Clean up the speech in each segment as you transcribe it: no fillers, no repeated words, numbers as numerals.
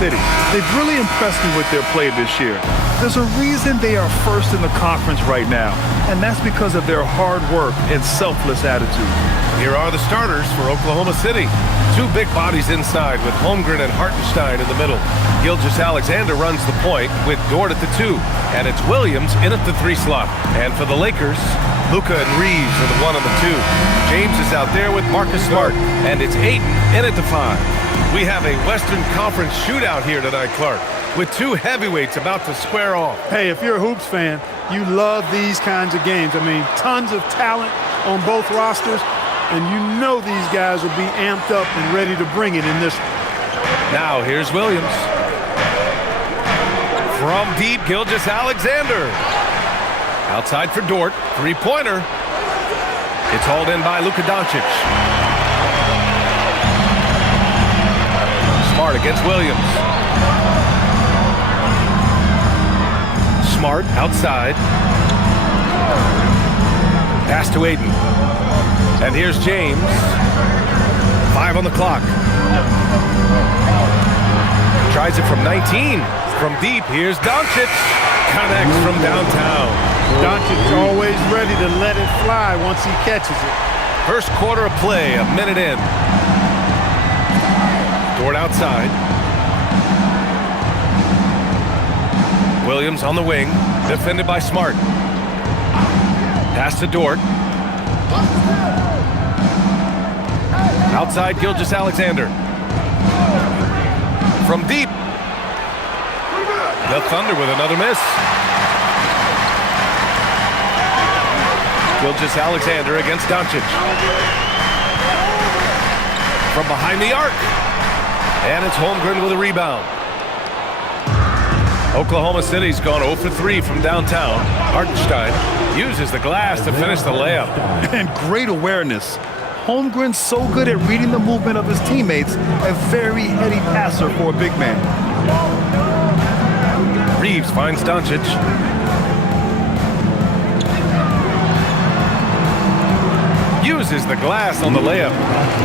City. They've really impressed me with their play this year. There's a reason they are first in the conference right now, and that's because of their hard work and selfless attitude. Here are the starters for Oklahoma City. Two big bodies inside with Holmgren and Hartenstein in the middle. Gilgeous-Alexander runs the point with Dort at the 2, and it's Williams in at the 3 slot. And for the Lakers, Luka and Reeves are the 1 and the 2. James is out there with Marcus Smart, and it's Ayton in at the 5. We have a Western Conference shootout here tonight, Clark, with two heavyweights about to square off. Hey, if you're a hoops fan, you love these kinds of games. I mean, tons of talent on both rosters, and you know these guys will be amped up and ready to bring it in this one. Now here's Williams. From deep, Gilgeous-Alexander. Outside for Dort, 3-pointer. It's hauled in by Luka Doncic. Smart against Williams. Smart outside. Pass to Ayton. And here's James. 5 on the clock. Tries it from 19. From deep, here's Doncic. Connects from downtown. Doncic always ready to let it fly once he catches it. First quarter of play, a minute in. Dort outside. Williams on the wing, defended by Smart. Pass to Dort. Outside, Gilgeous-Alexander. From deep. The Thunder with another miss. Gilgeous-Alexander against Doncic. From behind the arc. And it's Holmgren with a rebound. Oklahoma City's gone 0 for 3 from downtown. Hartenstein uses the glass to finish the layup. And great awareness. Holmgren's so good at reading the movement of his teammates, a very heady passer for a big man. Reeves finds Doncic. Uses the glass on the layup.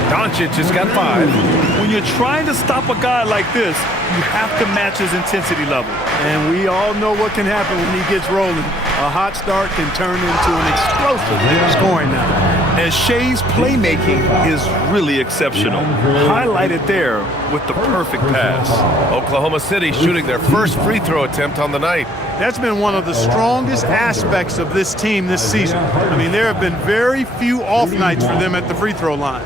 Doncic has got 5. When you're trying to stop a guy like this, you have to match his intensity level. And we all know what can happen when he gets rolling. A hot start can turn into an explosive scoring night. And Shea's playmaking is really exceptional. Highlighted there with the perfect pass. Oklahoma City shooting their first free throw attempt on the night. That's been one of the strongest aspects of this team this season. I mean, there have been very few off nights for them at the free throw line.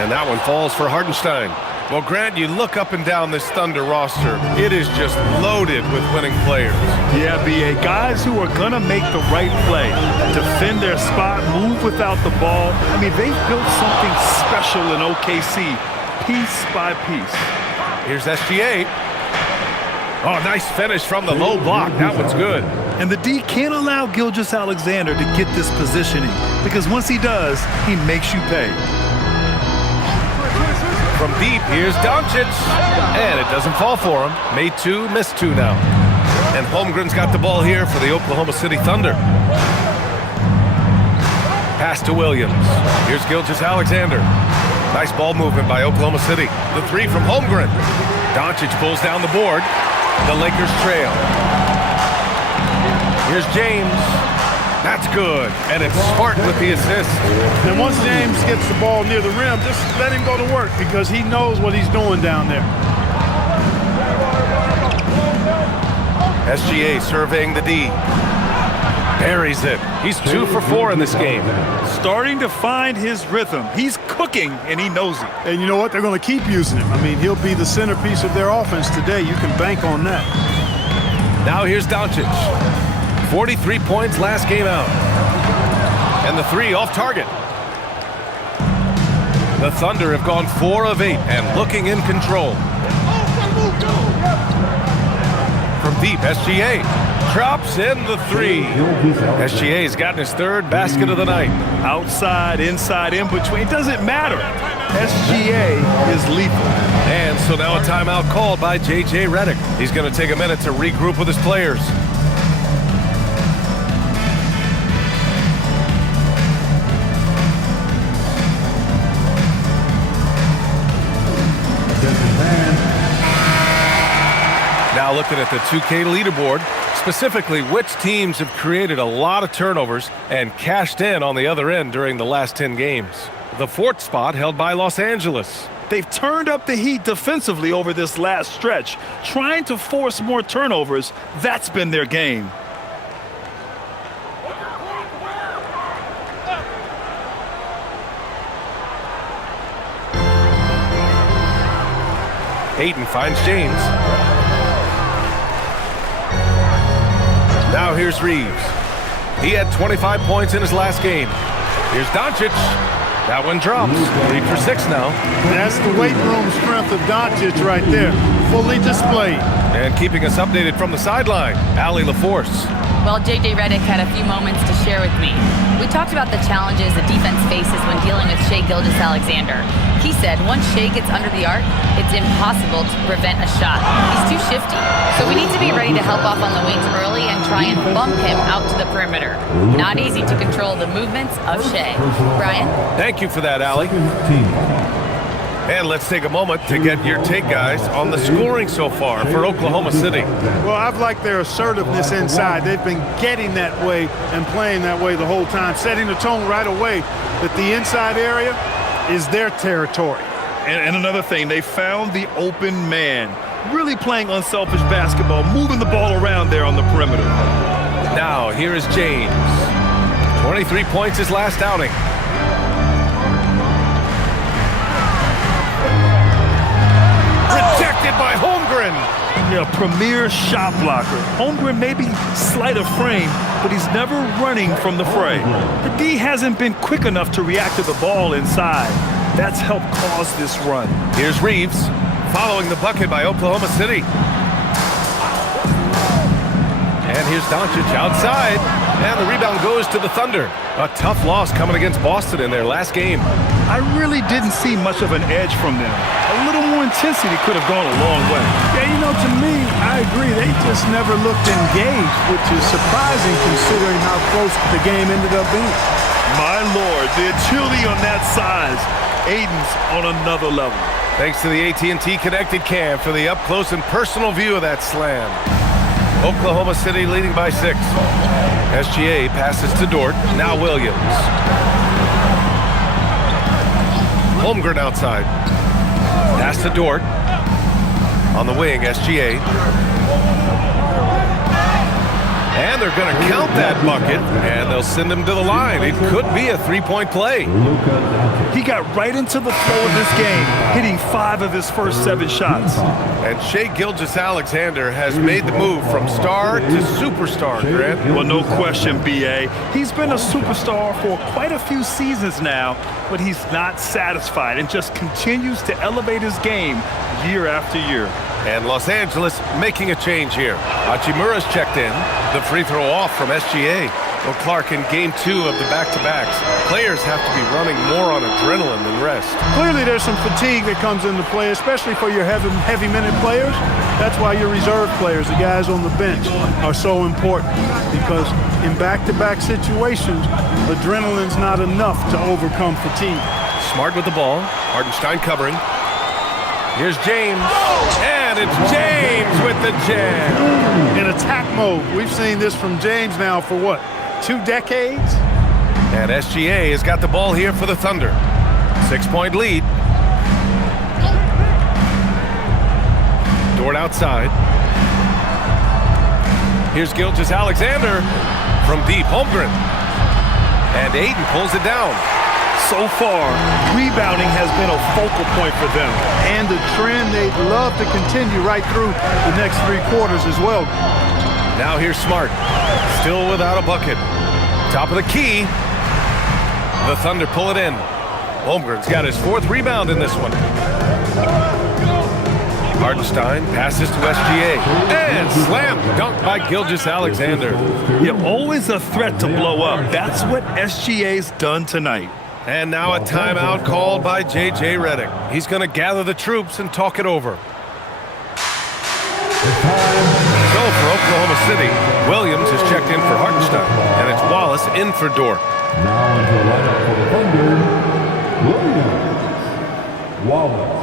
And that one falls for Hartenstein. Well, Grant, you look up and down this Thunder roster. It is just loaded with winning players. Yeah, B.A. Guys who are going to make the right play, defend their spot, move without the ball. I mean, they've built something special in OKC, piece by piece. Here's SGA. Oh, nice finish from the low block. That one's good. And the D can't allow Gilgeous-Alexander to get this positioning, because once he does, he makes you pay. From deep, here's Doncic. And it doesn't fall for him. Made 2, missed 2 now. And Holmgren's got the ball here for the Oklahoma City Thunder. Pass to Williams. Here's Gilgeous-Alexander. Nice ball movement by Oklahoma City. The 3 from Holmgren. Doncic pulls down the board. The Lakers trail. Here's James. That's good. And it's Smart with the assist. And once James gets the ball near the rim, just let him go to work because he knows what he's doing down there. SGA surveying the D. Buries it. He's 2 for 4 in this game. Starting to find his rhythm. He's cooking, and he knows it. And you know what? They're going to keep using him. I mean, he'll be the centerpiece of their offense today. You can bank on that. Now here's Doncic. 43 points last game out. And the 3 off target. The Thunder have gone 4 of 8 and looking in control. From deep, SGA drops in the 3. SGA's gotten his 3rd basket of the night. Outside, inside, in between, doesn't matter. SGA is lethal. And so now a timeout called by J.J. Redick. He's going to take a minute to regroup with his players. looking at the 2K leaderboard, specifically which teams have created a lot of turnovers and cashed in on the other end during the last 10 games. The 4th spot held by Los Angeles. They've turned up the heat defensively over this last stretch, trying to force more turnovers. That's been their game. Hayden finds James. Now here's Reeves. He had 25 points in his last game. Here's Doncic. That one drops. 3 for 6 now. That's the weight room strength of Doncic right there. Fully displayed. And keeping us updated from the sideline, Allie LaForce. Well, J.J. Redick had a few moments to share with me. We talked about the challenges the defense faces when dealing with Shai Gilgeous-Alexander. He said once Shai gets under the arc, it's impossible to prevent a shot. He's too shifty. So we need to be ready to help off on the wings early and try and bump him out to the perimeter. Not easy to control the movements of Shai. Brian? Thank you for that, Allie. And let's take a moment to get your take, guys, on the scoring so far for Oklahoma City. Well, I've liked their assertiveness inside. They've been getting that way and playing that way the whole time, setting the tone right away that the inside area is their territory. And another thing, they found the open man, really playing unselfish basketball, moving the ball around there on the perimeter. Now, here is James. 23 points his last outing. Rejected by Holmgren. Yeah, premier shot blocker. Holmgren may be slight of frame, but he's never running from the fray. The D hasn't been quick enough to react to the ball inside. That's helped cause this run. Here's Reeves, following the bucket by Oklahoma City. And here's Doncic outside, and the rebound goes to the Thunder. A tough loss coming against Boston in their last game. I really didn't see much of an edge from them. A little more intensity could have gone a long way. Yeah, you know, to me, I agree. They just never looked engaged, which is surprising considering how close the game ended up being. My Lord, the agility on that size. Aiden's on another level. Thanks to the AT&T Connected Cam for the up-close and personal view of that slam. Oklahoma City leading by 6. SGA passes to Dort. Now Williams. Holmgren outside. Pass to Dort. On the wing, SGA. And they're going to count that bucket, and they'll send him to the line. It could be a 3-point play. He got right into the flow of this game, hitting 5 of his first 7 shots. And Shai Gilgeous-Alexander has made the move from star to superstar, Grant. Well, no question, B.A. He's been a superstar for quite a few seasons now, but he's not satisfied and just continues to elevate his game year after year. And Los Angeles making a change here. Hachimura's checked in. The free throw off from SGA. Well, Clark, in game 2 of the back-to-backs, players have to be running more on adrenaline than rest. Clearly there's some fatigue that comes into play, especially for your heavy minute players. That's why your reserve players, the guys on the bench, are so important, because in back-to-back situations, adrenaline's not enough to overcome fatigue. Smart with the ball. Hartenstein covering. Here's James. And it's James with the jam. In attack mode. We've seen this from James now for what, 2 decades? And SGA has got the ball here for the Thunder. 6-point lead. Dort outside. Here's Gilgeous-Alexander from deep. Holmgren. And Aiden pulls it down. So far, rebounding has been a focal point for them. And a trend they'd love to continue right through the next 3 quarters as well. Now here's Smart. Still without a bucket. Top of the key. The Thunder pull it in. Holmgren's got his 4th rebound in this one. Hartenstein passes to SGA. And slam dunk by Gilgeous-Alexander. You're always a threat to blow up. That's what SGA's done tonight. And now a timeout called by J.J. Redick. He's going to gather the troops and talk it over. So for Oklahoma City, Williams is checked in for Hartenstein, and it's Wallace in for Dort. Now into the lineup for the Thunder, Williams, Wallace.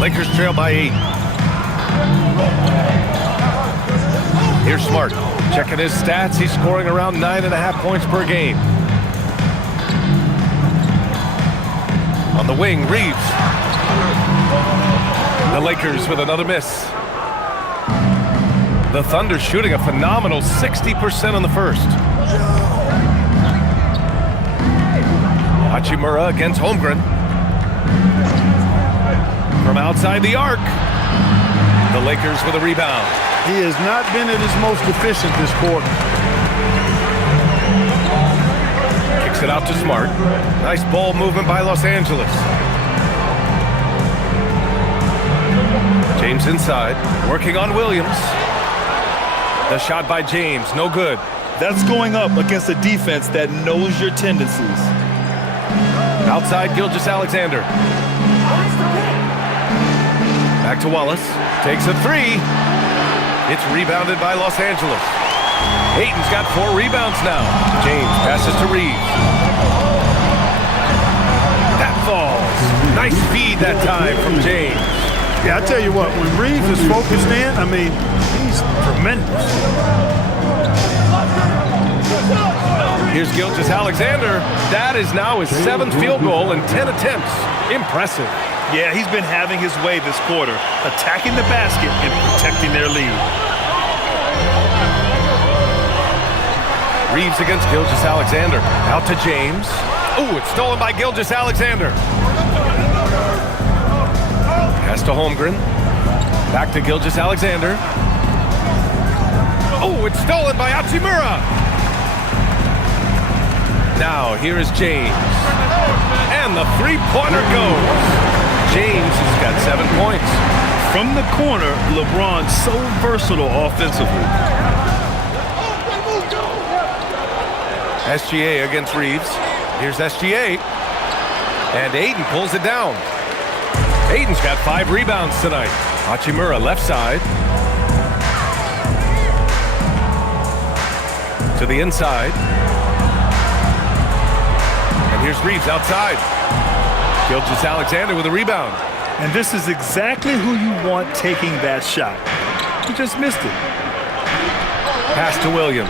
Lakers trail by 8. Here's Smart. Checking his stats. He's scoring around 9.5 points per game. On the wing, Reeves. The Lakers with another miss. The Thunder shooting a phenomenal 60% on the first. Hachimura against Holmgren. From outside the arc. The Lakers with a rebound. He has not been at his most efficient this quarter. Kicks it out to Smart. Nice ball movement by Los Angeles. James inside, working on Williams. The shot by James, no good. That's going up against a defense that knows your tendencies. Outside Gilgeous-Alexander. Back to Wallace. Takes a three. It's rebounded by Los Angeles. Ayton's got 4 rebounds now. James passes to Reeves. That falls. Nice feed that time from James. Yeah, I tell you what, when Reeves is focused in, I mean, he's tremendous. Here's Gilgeous-Alexander. That is now his 7th field goal in 10 attempts. Impressive. Yeah, he's been having his way this quarter, attacking the basket and protecting their lead. Reeves against Gilgeous-Alexander. Out to James. Oh, it's stolen by Gilgeous-Alexander. Pass to Holmgren. Back to Gilgeous-Alexander. Oh, it's stolen by Hachimura. Now, here is James. And the three-pointer goes. James has got 7 points. From the corner, LeBron's so versatile offensively. SGA against Reeves. Here's SGA. And Ayton pulls it down. Ayton's got 5 rebounds tonight. Hachimura left side. To the inside. And here's Reeves outside. Gilgeous-Alexander with a rebound. And this is exactly who you want taking that shot. He just missed it. Pass to Williams.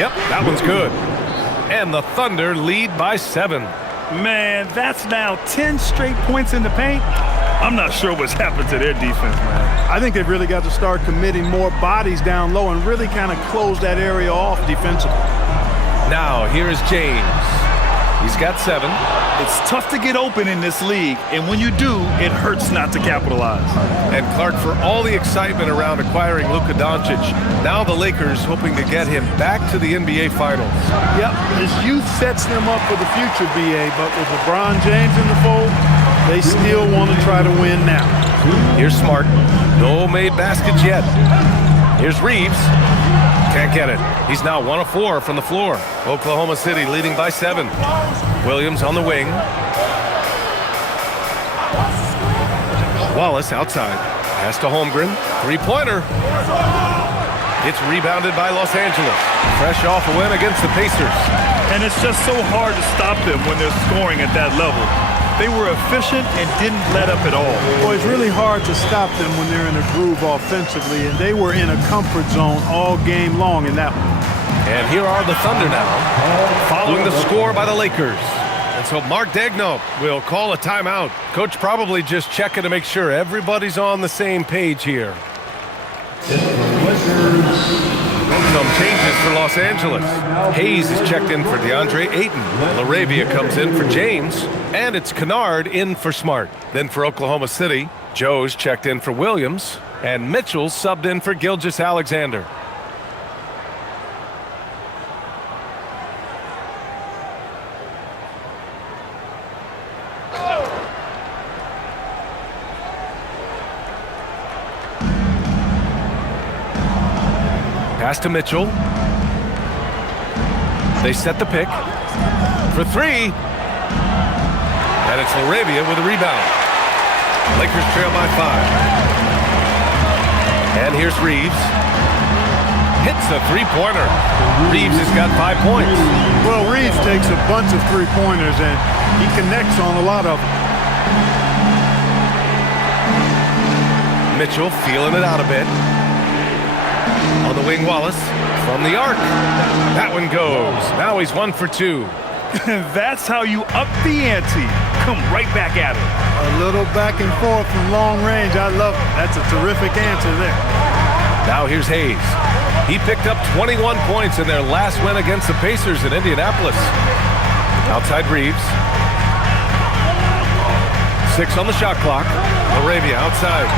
Yep, that one's good. And the Thunder lead by 7. Man, that's now 10 straight points in the paint. I'm not sure what's happened to their defense, man. I think they've really got to start committing more bodies down low and really kind of close that area off defensively. Now, here is James. He's got 7. It's tough to get open in this league, and when you do, it hurts not to capitalize. And Clark, for all the excitement around acquiring Luka Doncic, now the Lakers hoping to get him back to the NBA Finals. Yep, his youth sets them up for the future, BA, but with LeBron James in the fold, they still want to try to win now. Here's Smart. No made baskets yet. Here's Reeves. Can't get it. He's now 1 of 4 from the floor. Oklahoma City leading by 7. Williams on the wing. Wallace outside. Pass to Holmgren. Three-pointer. It's rebounded by Los Angeles. Fresh off a win against the Pacers. And it's just so hard to stop them when they're scoring at that level. They were efficient and didn't let up at all. Boy, it's really hard to stop them when they're in a groove offensively, and they were in a comfort zone all game long in that one. And here are the Thunder now, following the score by the Lakers. And so Mark Daigneault will call a timeout. Coach probably just checking to make sure everybody's on the same page here. Some changes for Los Angeles. Hayes is checked in for DeAndre Ayton. LaRavia comes in for James. And it's Kennard in for Smart. Then for Oklahoma City, Joe's checked in for Williams. And Mitchell subbed in for Gilgeous-Alexander. Pass to Mitchell. They set the pick for 3. And it's LaRavia with a rebound. Lakers trail by 5. And here's Reeves. Hits a three-pointer. Reeves has got 5 points. Well, Reeves takes a bunch of three-pointers, and he connects on a lot of them. Mitchell feeling it out a bit. On the wing, Wallace from the arc. That one goes. Now he's 1 for 2. That's how you up the ante. Come right back at it. A little back and forth from long range. I love it. That's a terrific answer there. Now here's Hayes. He picked up 21 points in their last win against the Pacers in Indianapolis. Outside Reeves. 6 on the shot clock. Arabia outside.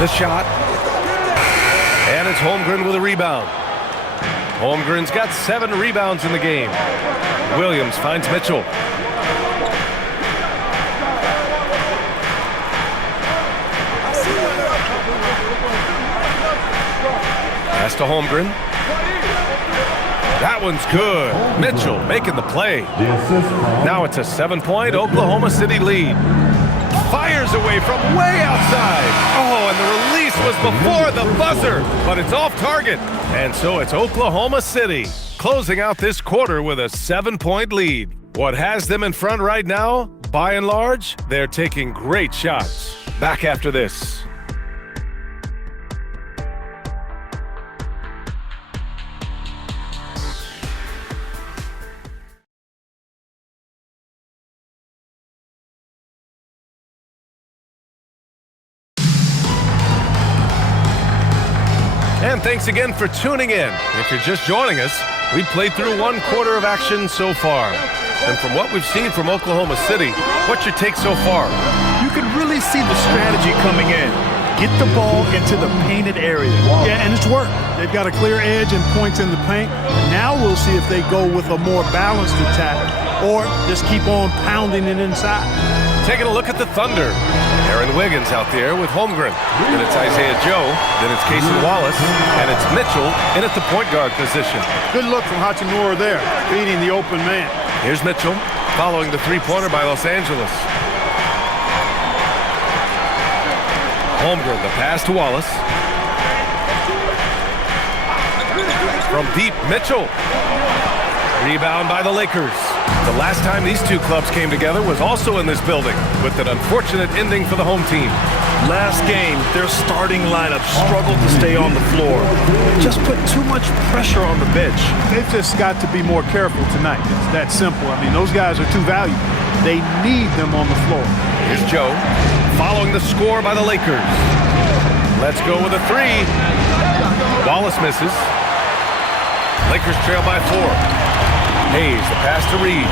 The shot. And it's Holmgren with a rebound. Holmgren's got 7 rebounds in the game. Williams finds Mitchell. Pass to Holmgren. That one's good. Mitchell making the play. The assist from Now it's a 7-point Oklahoma City lead. Fires away from way outside. Oh, and the release was before the buzzer, but it's off target. And so it's Oklahoma City closing out this quarter with a 7-point lead. What has them in front right now? By and large, they're taking great shots. Back after this. And thanks again for tuning in. If you're just joining us, we've played through 1 quarter of action so far. And from what we've seen from Oklahoma City, what's your take so far? You can really see the strategy coming in. Get the ball into the painted area. Yeah, and it's worked. They've got a clear edge and points in the paint. Now we'll see if they go with a more balanced attack or just keep on pounding it inside. Taking a look at the Thunder. Aaron Wiggins out there with Holmgren. Then it's Isaiah Joe. Then it's Casey Wallace. And it's Mitchell in at the point guard position. Good look from Hachimura there, beating the open man. Here's Mitchell following the three-pointer by Los Angeles. Holmgren, the pass to Wallace. From deep, Mitchell. Rebound by the Lakers. The last time these two clubs came together was also in this building, with an unfortunate ending for the home team. Last game, their starting lineup struggled to stay on the floor. Just put too much pressure on the bench. They've just got to be more careful tonight. It's that simple. I mean, those guys are too valuable. They need them on the floor. Here's Joe, following the score by the Lakers. Let's go with a 3. Wallace misses. Lakers trail by 4. Hayes, the pass to Reeves.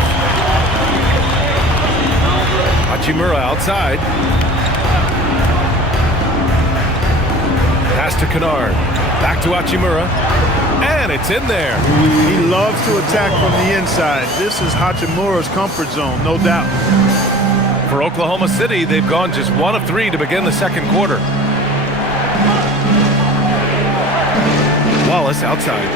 Hachimura outside. Pass to Kennard. Back to Hachimura. And it's in there. He loves to attack from the inside. This is Hachimura's comfort zone, no doubt. For Oklahoma City, they've gone just 1 of 3 to begin the second quarter. Wallace outside.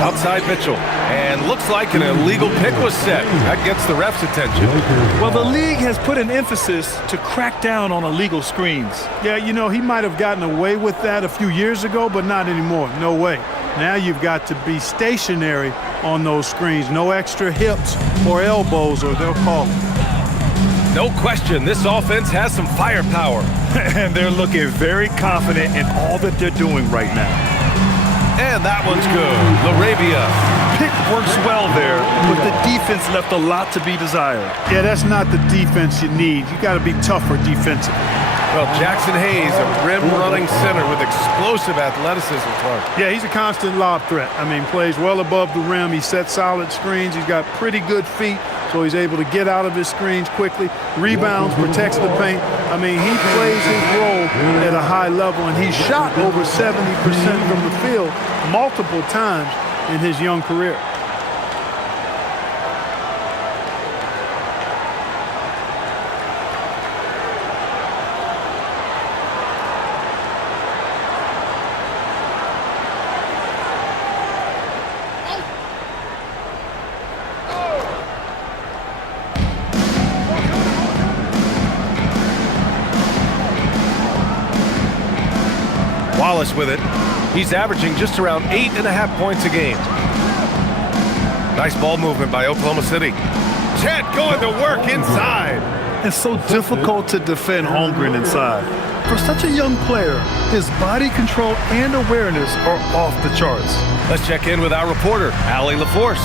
Outside Mitchell. And looks like an illegal pick was set. That gets the ref's attention. Well, the league has put an emphasis to crack down on illegal screens. Yeah, you know, he might have gotten away with that a few years ago, but not anymore. No way. Now you've got to be stationary on those screens. No extra hips or elbows, or they'll call it. No question, this offense has some firepower. And they're looking very confident in all that they're doing right now. And that one's good. LaRavia. Pick works well there, but the defense left a lot to be desired. Yeah, that's not the defense you need. You got to be tougher defensively. Well, Jackson Hayes, a rim-running center with explosive athleticism. Yeah, he's a constant lob threat. I mean, plays well above the rim. He sets solid screens. He's got pretty good feet, so he's able to get out of his screens quickly. Rebounds, protects the paint. I mean, he plays his role at a high level, and he's shot over 70% from the field multiple times in his young career. Wallace with it. He's averaging just around 8.5 points a game. Nice ball movement by Oklahoma Chet going to work inside. and so difficult to defend Holmgren inside. For such a young player, his body control and awareness are off the charts. Let's check in with our reporter, Allie LaForce.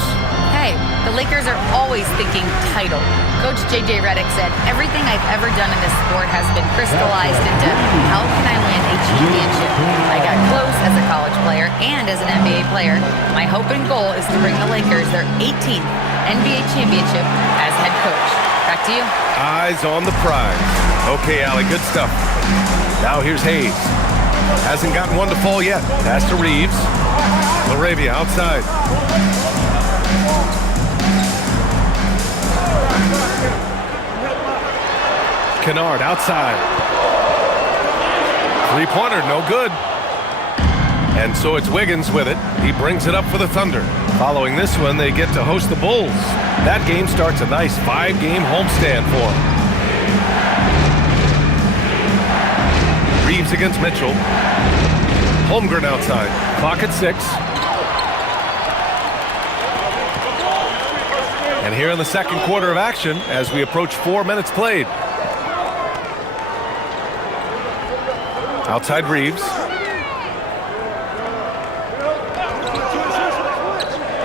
Hey, the Lakers are always thinking title. Coach J.J. Redick said, everything I've ever done in this sport has been crystallized into how can I win a championship? I got close as a college player and as an NBA player. My hope and goal is to bring the Lakers their 18th NBA championship as head coach. Back to you. Eyes on the prize. Okay, Allie, good stuff. Now here's Hayes. Hasn't gotten one to fall yet. Pass to Reeves. LaRavia outside. Kennard outside. Three-pointer, no good. And so it's Wiggins with it. He brings it up for the Thunder. Following this one, they get to host the Bulls. That game starts a nice 5-game homestand for them. Reeves against Mitchell. Holmgren outside. Clock at 6. And here in the second quarter of action as we approach 4 minutes played. Outside Reeves.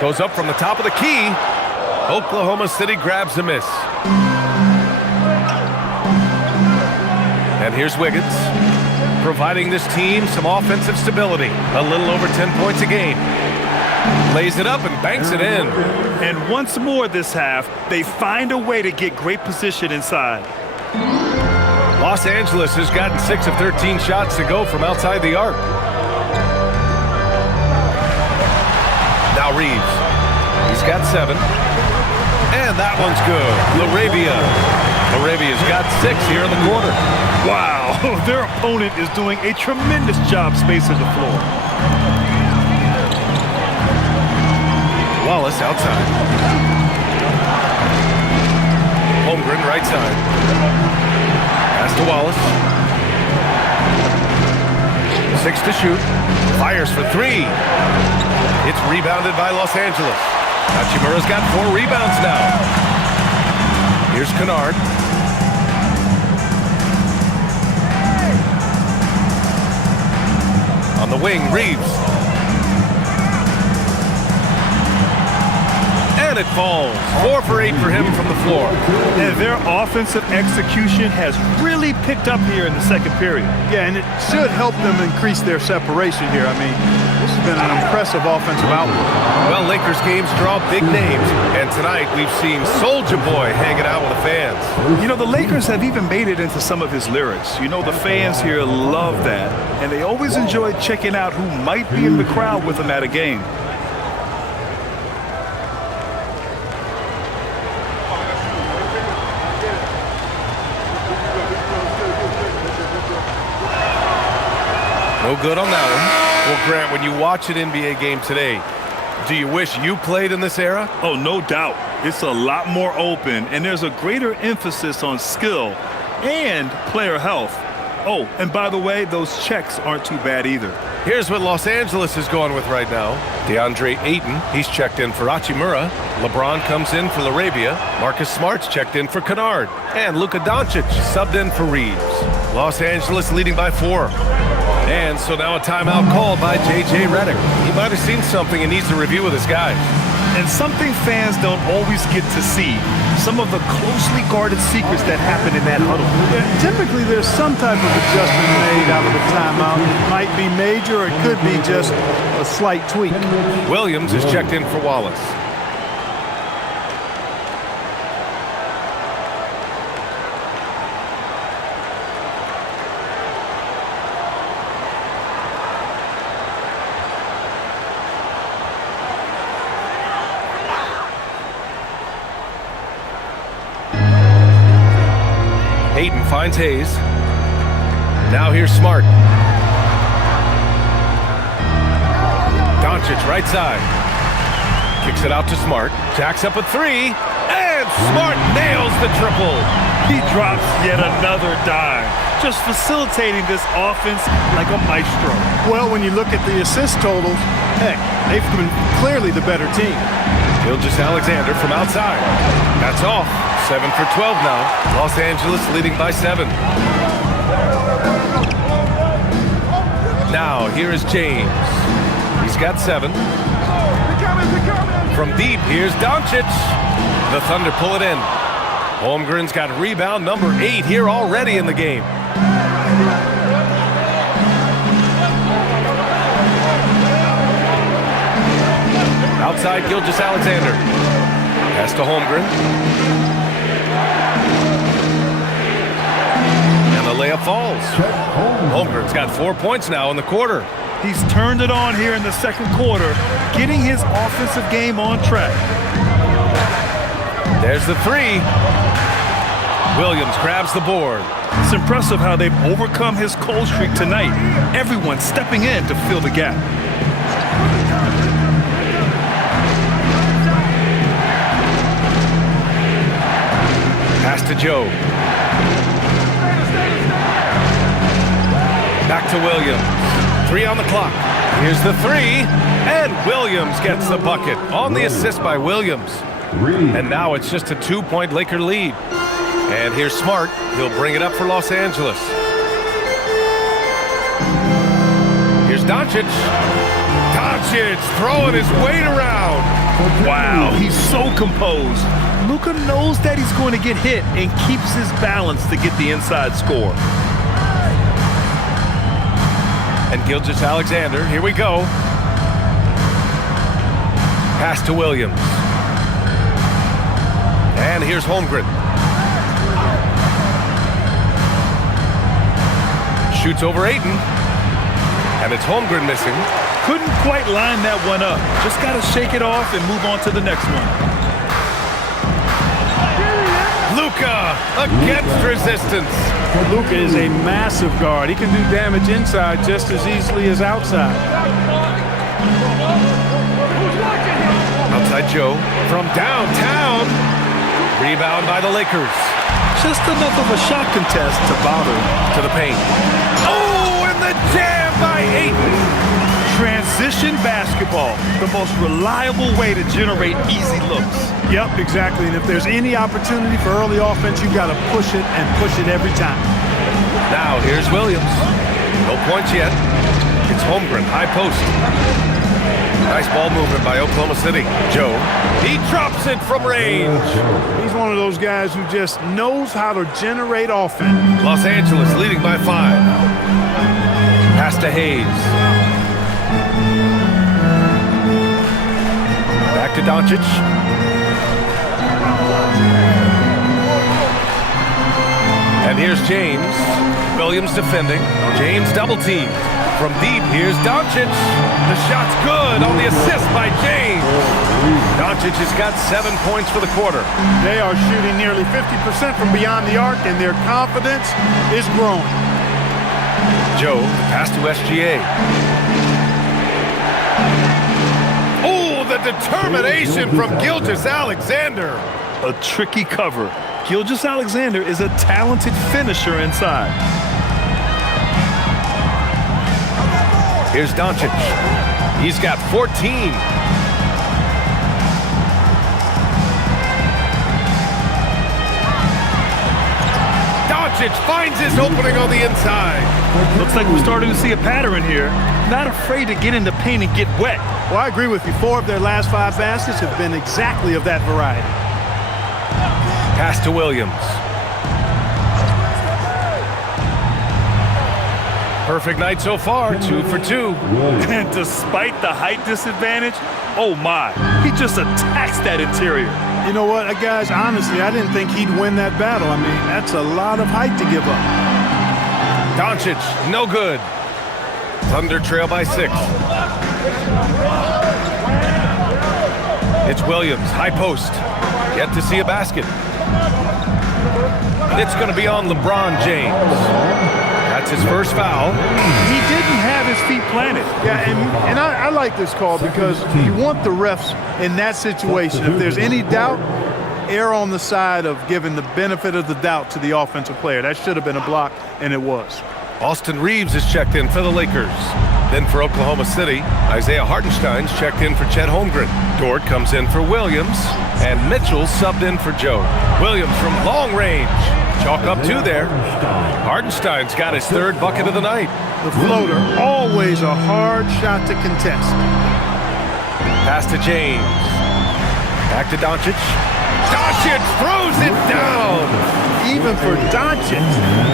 Goes up from the top of the key. Oklahoma City grabs a miss. And here's Wiggins, providing this team some offensive stability. A little over 10 points a game. Lays it up and banks it in. And once more this half, they find a way to get great position inside. Los Angeles has gotten 6 of 13 shots to go from outside the arc. Now Reeves. He's got 7. And that one's good. LaRavia's got 6 here in the quarter. Wow, their opponent is doing a tremendous job spacing the floor. Wallace outside. Holmgren right side. Pass to Wallace. 6 to shoot. Fires for 3. It's rebounded by Los Angeles. Hachimura's got 4 rebounds now. Here's Kennard. On the wing, Reeves. And it falls. 4 for 8 for him from the floor. And their offensive execution has really picked up here in the second period. Yeah, and it should help them increase their separation here. I mean, this has been an impressive offensive output. Well, Lakers games draw big names, and tonight we've seen Soulja Boy hanging out with the fans. You know, the Lakers have even made it into some of his lyrics. You know, the fans here love that, and they always enjoy checking out who might be in the crowd with them at a game. No good on that one. Well, Grant, when you watch an NBA game today, do you wish you played in this era? Oh, no doubt. It's a lot more open, and there's a greater emphasis on skill and player health. Oh, and by the way, those checks aren't too bad either. Here's what Los Angeles is going with right now. DeAndre Ayton, he's checked in for Hachimura. LeBron comes in for LaRavia. Marcus Smart's checked in for Kennard. And Luka Doncic subbed in for Reeves. Los Angeles leading by 4. And so now a timeout called by J.J. Redick. He might have seen something and needs to review with his guys. And something fans don't always get to see. Some of the closely guarded secrets that happen in that huddle. Yeah, typically there's some type of adjustment made out of the timeout. It might be major or it could be just a slight tweak. Williams is checked in for Wallace. Ayton finds Hayes. Now here's Smart. Doncic right side. Kicks it out to Smart. Jacks up a 3. And Smart nails the triple. He drops yet another dime, just facilitating this offense like a maestro. Well, when you look at the assist totals, heck, they've been clearly the better team. Gilgeous-Alexander from outside. That's off. 7 for 12 now. Los Angeles leading by 7. Now, here is James. He's got 7. From deep, here's Doncic. The Thunder pull it in. Holmgren's got rebound number 8 here already in the game. Outside, Gilgeous-Alexander. Pass to Holmgren. And the layup falls. Holmgren's got 4 points now in the quarter. He's turned it on here in the second quarter, getting his offensive game on track. There's the 3. Williams grabs the board. It's impressive how they've overcome his cold streak tonight. Everyone stepping in to fill the gap. Pass to Joe. Back to Williams. 3 on the clock. Here's the 3. And Williams gets the bucket on the assist by Williams. And now it's just a 2-point Laker lead. And here's Smart. He'll bring it up for Los Angeles. Here's Doncic. Doncic throwing his weight around. Wow, he's so composed. Luka knows that he's going to get hit and keeps his balance to get the inside score. And Gilgeous-Alexander, here we go. Pass to Williams. And here's Holmgren. Shoots over Ayton. And it's Holmgren missing. Couldn't quite line that one up. Just got to shake it off and move on to the next one. Luka against resistance. Luka is a massive guard. He can do damage inside just as easily as outside. Outside Joe from downtown. Rebound by the Lakers. Just enough of a shot contest to bother. To the paint. Oh, and the jam by Ayton. Transition basketball, the most reliable way to generate easy looks. Yep, exactly. And if there's any opportunity for early offense, you got to push it and push it every time. Now here's Williams. No points yet. It's Holmgren, high post. Nice ball movement by Oklahoma City. Joe, he drops it from range. He's one of those guys who just knows how to generate offense. Los Angeles leading by 5. Pass to Hayes. Back to Doncic. And here's James. Williams defending. James double teamed. From deep, here's Doncic. The shot's good on the assist by James. Doncic has got 7 points for the quarter. They are shooting nearly 50% from beyond the arc, and their confidence is growing. Joe, pass to SGA. Oh, the determination from Gilgeous-Alexander. A tricky cover. Gilgeous-Alexander is a talented finisher inside. Here's Doncic. He's got 14. Doncic finds his opening on the inside. Looks like we're starting to see a pattern here. Not afraid to get in the paint and get wet. Well, I agree with you. 4 of their last 5 baskets have been exactly of that variety. Pass to Williams. Perfect night so far, 2 for 2. And despite the height disadvantage, oh my, he just attacks that interior. You know what, guys, honestly, I didn't think he'd win that battle. I mean, that's a lot of height to give up. Doncic, no good. Thunder trail by 6. It's Williams, high post. Yet to see a basket. It's going to be on LeBron James. That's his first foul. He didn't have his feet planted. Yeah, and I like this call because you want the refs in that situation. If there's any doubt, err on the side of giving the benefit of the doubt to the offensive player. That should have been a block, and it was. Austin Reeves is checked in for the Lakers. Then for Oklahoma City, Isaiah Hartenstein's checked in for Chet Holmgren. Dort comes in for Williams, and Mitchell subbed in for Joe. Williams from long range. Chalk up 2 there. Hartenstein's got his 3rd bucket of the night. The floater, always a hard shot to contest. Pass to James. Back to Doncic. Doncic throws it down. Even for Doncic,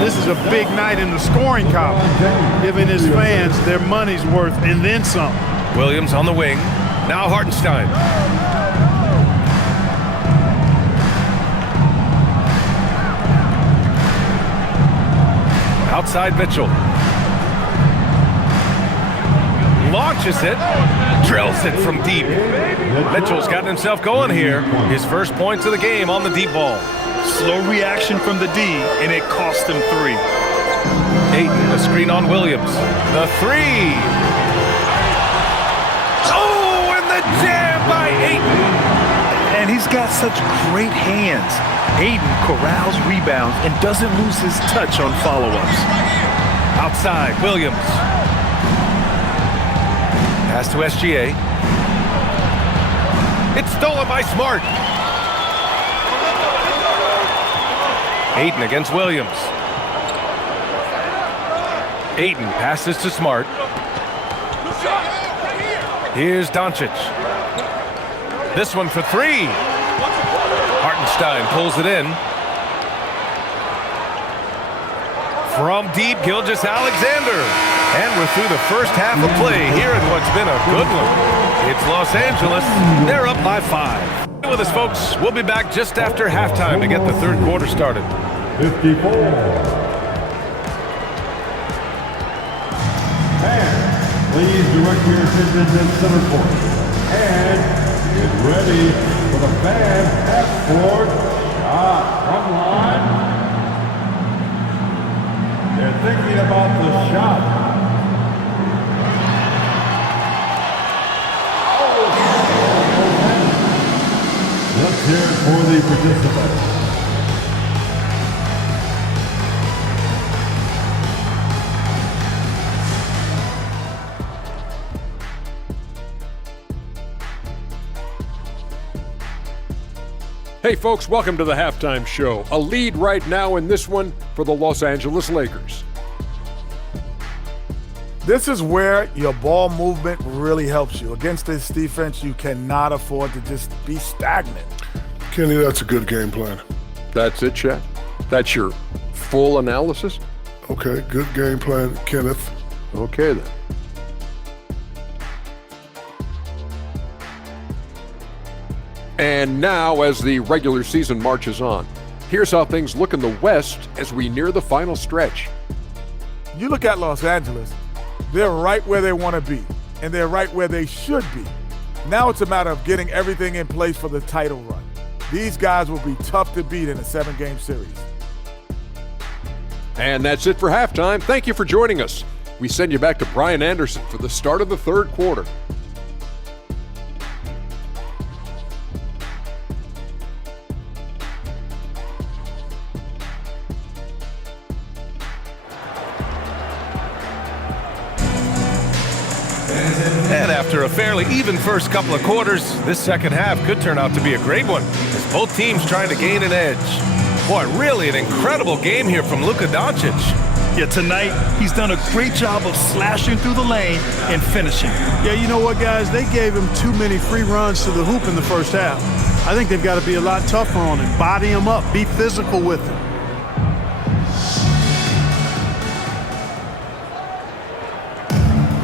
this is a big night in the scoring column, giving his fans their money's worth and then some. Williams on the wing. Now Hartenstein. Outside Mitchell. Launches it. Drills it from deep. Mitchell's gotten himself going here. His first points of the game on the deep ball. Slow reaction from the D, and it cost him 3. Ayton, a screen on Williams. The 3. Oh, and the jam by Ayton. And he's got such great hands. Ayton corrals rebounds and doesn't lose his touch on follow-ups. Outside, Williams. Pass to SGA. It's stolen by Smart. Ayton against Williams. Ayton passes to Smart. Here's Doncic. This one for 3. Hartenstein pulls it in. From deep, Gilgeous-Alexander. And we're through the first half of play here in what's been a good one. It's Los Angeles. They're up by 5. Stay with us, folks. We'll be back just after halftime to get the 3rd quarter started. 54. And please direct your attention to center court. And get ready for the fan half-court shot from line. They're thinking about the shot. Let's hear it for the participants. Hey folks, welcome to the Halftime Show. A lead right now in this one for the Los Angeles Lakers. This is where your ball movement really helps you. Against this defense, you cannot afford to just be stagnant. Kenny, that's a good game plan. That's it, Chad? That's your full analysis? Okay, good game plan, Kenneth. Okay then. And now, as the regular season marches on, here's how things look in the West as we near the final stretch. You look at Los Angeles, they're right where they want to be, and they're right where they should be. Now it's a matter of getting everything in place for the title run. These guys will be tough to beat in a 7-game series. And that's it for halftime. Thank you for joining us. We send you back to Brian Anderson for the start of the 3rd quarter. And after a fairly even first couple of quarters, this second half could turn out to be a great one, as both teams trying to gain an edge. Boy, really an incredible game here from Luka Doncic. Yeah, tonight, he's done a great job of slashing through the lane and finishing. Yeah, you know what, guys? They gave him too many free runs to the hoop in the first half. I think they've got to be a lot tougher on him. Body him up. Be physical with him.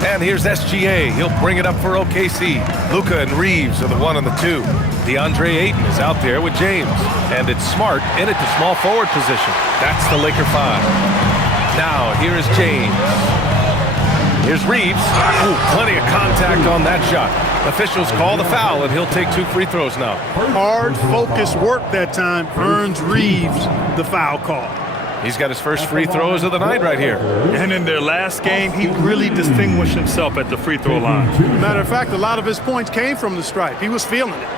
And here's SGA. He'll bring it up for OKC. Luka and Reeves are the 1 and the 2. DeAndre Ayton is out there with James. And it's Smart in at the small forward position. That's the Laker 5. Now, here is James. Here's Reeves. Ooh, plenty of contact on that shot. Officials call the foul, and he'll take 2 free throws now. Hard, focused work that time earns Reeves the foul call. He's got his first free throws of the night right here. And in their last game, he really distinguished himself at the free throw line. Matter of fact, a lot of his points came from the stripe. He was feeling it.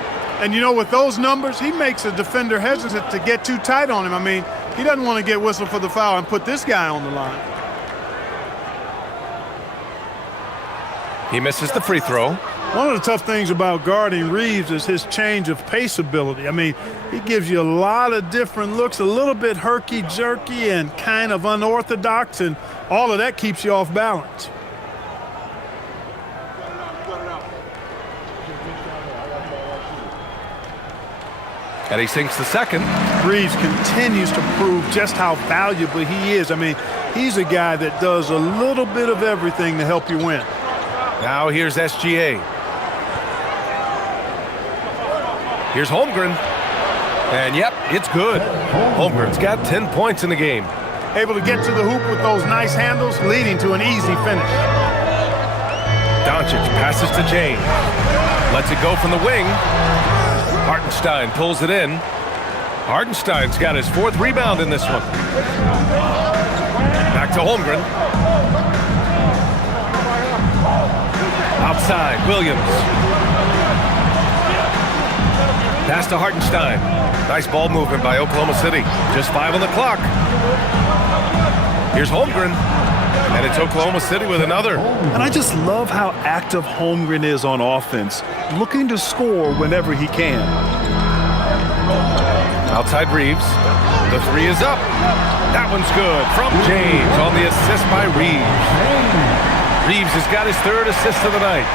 And you know, with those numbers, he makes a defender hesitant to get too tight on him. I mean, he doesn't want to get whistled for the foul and put this guy on the line. He misses the free throw. One of the tough things about guarding Reeves is his change of pace ability. I mean, he gives you a lot of different looks, a little bit herky-jerky and kind of unorthodox, and all of that keeps you off balance. And he sinks the second. Reeves continues to prove just how valuable he is. I mean, he's a guy that does a little bit of everything to help you win. Now here's SGA. Here's Holmgren. And yep, it's good. Holmgren's got 10 points in the game. Able to get to the hoop with those nice handles, leading to an easy finish. Doncic passes to James. Lets it go from the wing. Hartenstein pulls it in. Hartenstein's got his 4th rebound in this one. Back to Holmgren. Outside, Williams. Pass to Hartenstein. Nice ball movement by Oklahoma City. Just 5 on the clock. Here's Holmgren. And it's Oklahoma City with another. And I just love how active Holmgren is on offense, looking to score whenever he can. Outside Reeves. The 3 is up. That one's good from James on the assist by Reeves. Reeves has got his 3rd assist of the night.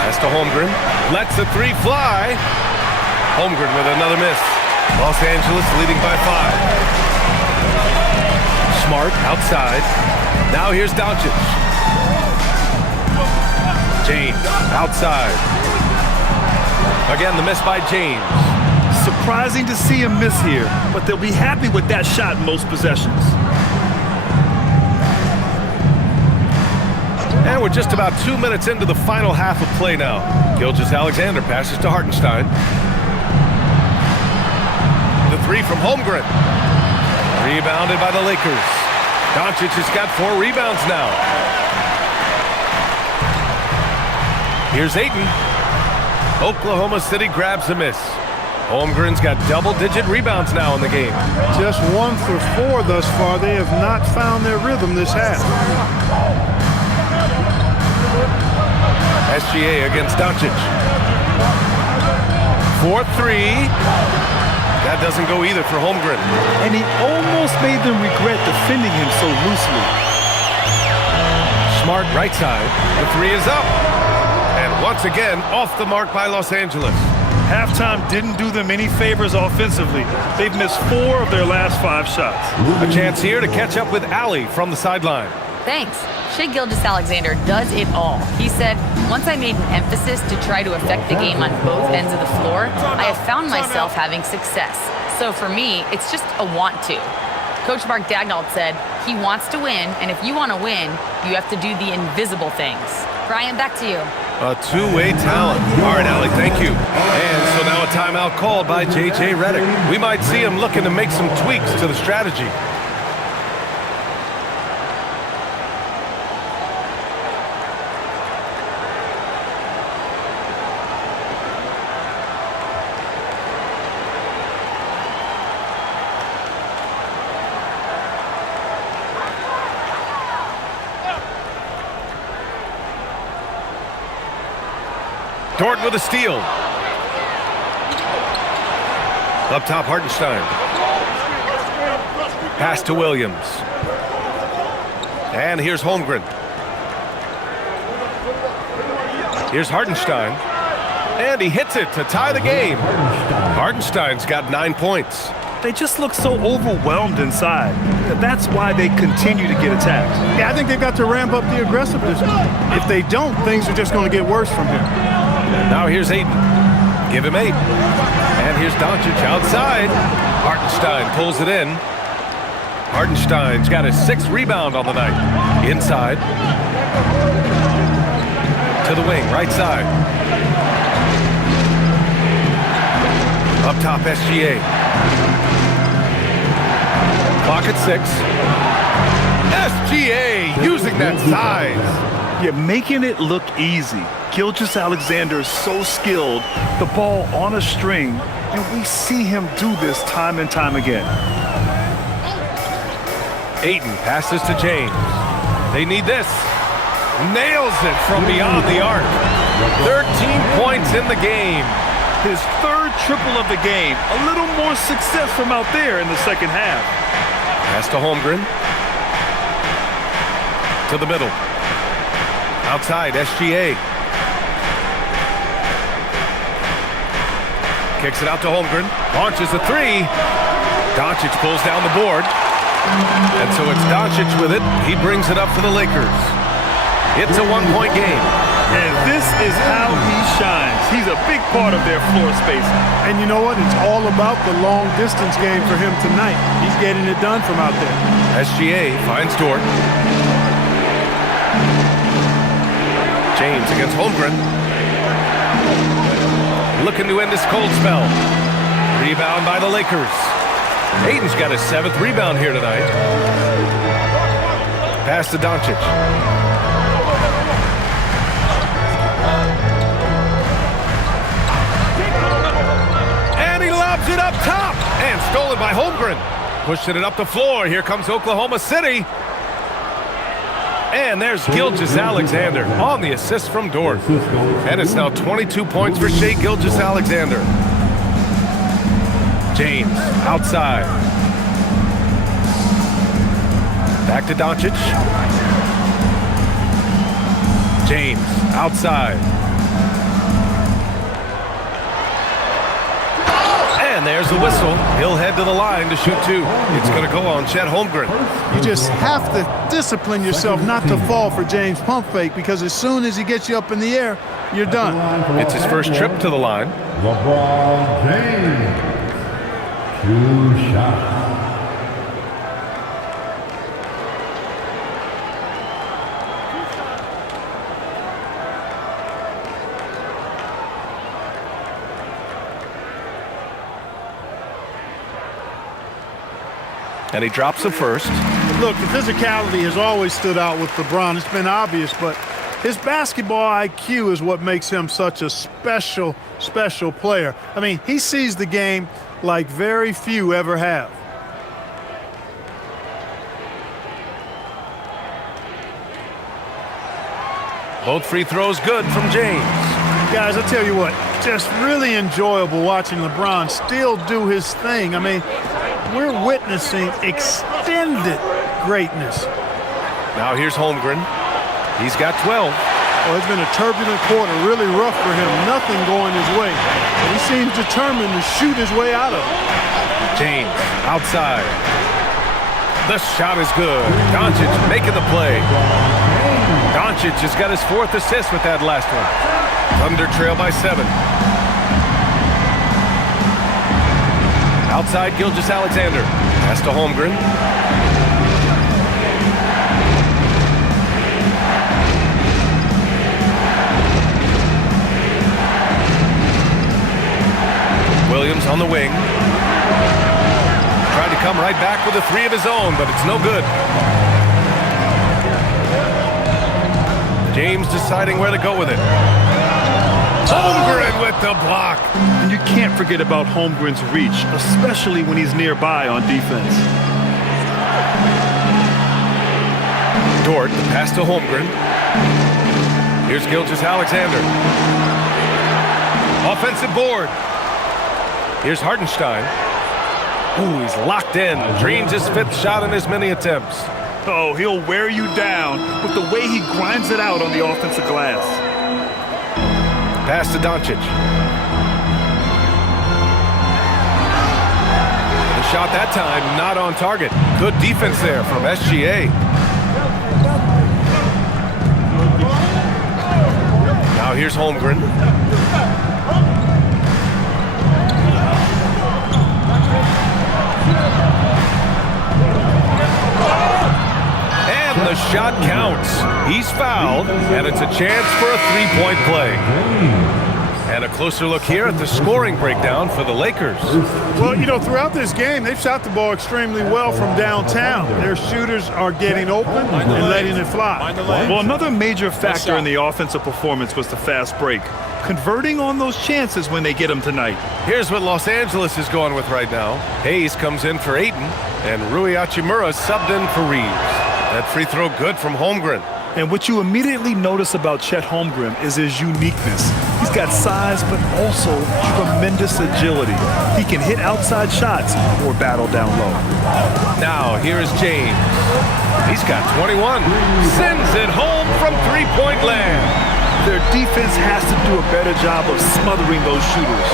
Pass to Holmgren. Lets the 3 fly. Holmgren with another miss. Los Angeles leading by 5. Smart outside. Now here's Doncic. James outside. Again, the miss by James. Surprising to see him miss here, but they'll be happy with that shot in most possessions. And we're just about 2 minutes into the final half of play now. Gilgeous-Alexander passes to Hartenstein. The 3 from Holmgren. Rebounded by the Lakers. Doncic has got 4 rebounds now. Here's Ayton. Oklahoma City grabs a miss. Holmgren's got double-digit rebounds now in the game. Just 1 for 4 thus far. They have not found their rhythm this half. SGA against Doncic. 4-3. That doesn't go either for Holmgren. And he almost made them regret defending him so loosely. Smart right side. The 3 is up. And once again, off the mark by Los Angeles. Halftime didn't do them any favors offensively. They've missed 4 of their last 5 shots. A chance here to catch up with Allie from the sideline. Thanks. Shai Gilgeous-Alexander does it all. He said, once I made an emphasis to try to affect the game on both ends of the floor, I have found myself having success. So for me, it's just a want to. Coach Mark Daigneault said, he wants to win, and if you want to win, you have to do the invisible things. Brian, back to you. A two-way talent. All right, Allie, thank you. And so now a timeout called by J.J. Redick. We might see him looking to make some tweaks to the strategy. Dort with a steal. Up top, Hartenstein. Pass to Williams. And here's Holmgren. Here's Hartenstein. And he hits it to tie the game. Hartenstein's got 9 points. They just look so overwhelmed inside. That's why they continue to get attacked. Yeah, I think they've got to ramp up the aggressiveness. If they don't, things are just going to get worse from here. Now here's Ayton. Give him 8. And here's Doncic outside. Hartenstein pulls it in. Hartenstein's got his 6th rebound on the night. Inside. To the wing, right side. Up top, SGA. Clock at 6. SGA using that size. You're making it look easy. Gilgeous-Alexander is so skilled, the ball on a string, and we see him do this time and time again. Ayton passes to James. They need this. Nails it from beyond the arc. 13 points in the game. His third triple of the game. A little more success from out there in the second half. Pass to Holmgren. To the middle. Outside, SGA. Kicks it out to Holmgren. Launches a three. Doncic pulls down the board. And so it's Doncic with it. He brings it up for the Lakers. It's a one-point game. And this is how he shines. He's a big part of their floor space. And you know what? It's all about the long-distance game for him tonight. He's getting it done from out there. SGA finds Dort. James against Holmgren. Looking to end this cold spell. Rebound by the Lakers. Ayton's got his 7th rebound here tonight. Pass to Doncic. And he lobs it up top. And stolen by Holmgren. Pushing it up the floor. Here comes Oklahoma City. And there's Gilgeous-Alexander on the assist from Dort. And it's now 22 points for Shai Gilgeous-Alexander. James outside. Back to Doncic. James outside. And there's the whistle. He'll head to the line to shoot two. It's going to go on Chet Holmgren. You just have to discipline yourself not to fall for James' pump fake, because as soon as he gets you up in the air, you're done. It's his first trip to the line. LeBron James. 2 shots. And he drops the first. Look, the physicality has always stood out with LeBron. It's been obvious, but his basketball IQ is what makes him such a special player. I mean, he sees the game like very few ever have. Both free throws good from James. Guys, I tell you what, just really enjoyable watching LeBron still do his thing. I mean, we're witnessing extended greatness. Now here's Holmgren. He's got 12. Oh, it's been a turbulent quarter, really rough for him. Nothing going his way. But he seems determined to shoot his way out of it. James outside. The shot is good. Doncic making the play. Doncic has got his 4th assist with that last one. Thunder trail by 7. Outside Gilgeous-Alexander. Pass to Holmgren. Williams on the wing. Tried to come right back with a 3 of his own, but it's no good. James deciding where to go with it. Holmgren with the block. And you can't forget about Holmgren's reach, especially when he's nearby on defense. Dort, the pass to Holmgren. Here's Gilgeous-Alexander. Offensive board. Here's Hartenstein. Ooh, he's locked in. Dreams his 5th shot in as many attempts. Oh, he'll wear you down with the way he grinds it out on the offensive glass. Pass to Doncic. The shot that time not on target. Good defense there from SGA. Now here's Holmgren. And the shot counts. He's fouled, and it's a chance for a 3-point play. And a closer look here at the scoring breakdown for the Lakers. Well, you know, throughout this game, they've shot the ball extremely well from downtown. Their shooters are getting open and letting it fly. Well, another major factor in the offensive performance was the fast break. Converting on those chances when they get them tonight. Here's what Los Angeles is going with right now. Hayes comes in for Ayton, and Rui Hachimura subbed in for Reeves. That free throw good from Holmgren. And what you immediately notice about Chet Holmgren is his uniqueness. He's got size, but also tremendous agility. He can hit outside shots or battle down low. Now, here is James. He's got 21. Sends it home from three-point land. Their defense has to do a better job of smothering those shooters.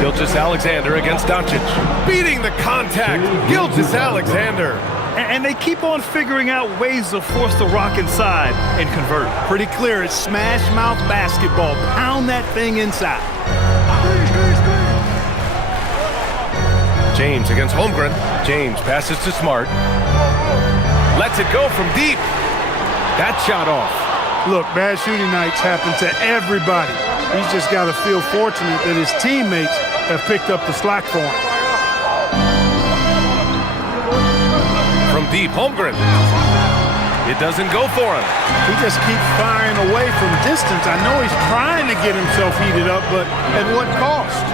Gilgeous-Alexander against Doncic. Beating the contact. Gilgeous-Alexander. And they keep on figuring out ways to force the rock inside and convert. Pretty clear. It's smash mouth basketball. Pound that thing inside. James against Holmgren. James passes to Smart. Lets it go from deep. That shot off. Look, bad shooting nights happen to everybody. He's just got to feel fortunate that his teammates have picked up the slack for him. From deep, Holmgren. It doesn't go for him. He just keeps firing away from distance. I know he's trying to get himself heated up, but at what cost?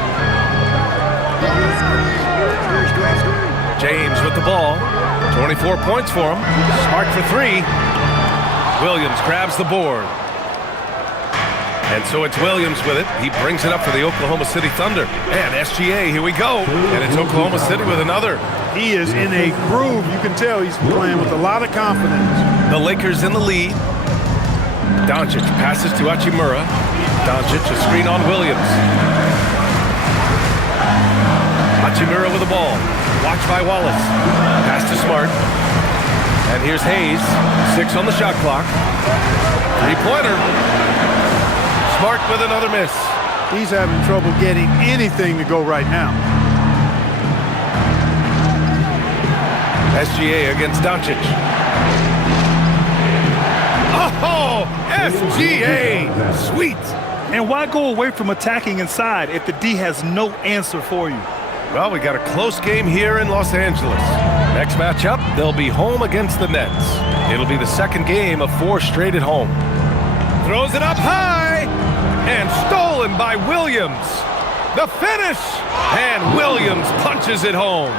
James with the ball. 24 points for him. Smart for three. Williams grabs the board. And so it's Williams with it. He brings it up for the Oklahoma City Thunder. And SGA, here we go. And it's Oklahoma City with another. He is in a groove. You can tell he's playing with a lot of confidence. The Lakers in the lead. Doncic passes to Hachimura. Doncic a screen on Williams. Hachimura with the ball. Watched by Wallace. Pass to Smart. And here's Hayes. 6 on the shot clock. Three-pointer. Smart with another miss. He's having trouble getting anything to go right now. SGA against Doncic. Oh, SGA! Sweet! And why go away from attacking inside if the D has no answer for you? Well, we got a close game here in Los Angeles. Next matchup, they'll be home against the Nets. It'll be the second game of 4 straight at home. Throws it up high! And stolen by Williams. The finish! And Williams punches it home.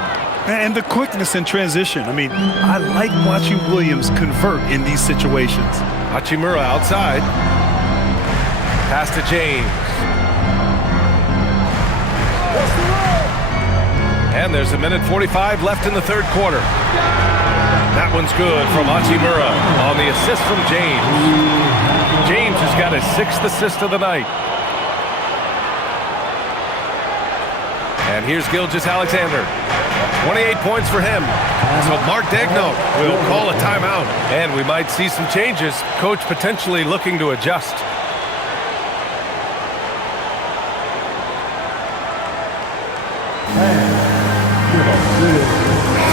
And the quickness in transition. I mean, I like watching Williams convert in these situations. Hachimura outside. Pass to James. And there's a minute 45 left in the third quarter. That one's good from Hachimura on the assist from James. James has got his 6th assist of the night. And here's Gilgeous-Alexander. 28 points for him. So Mark Daigneault will call a timeout. And we might see some changes. Coach potentially looking to adjust.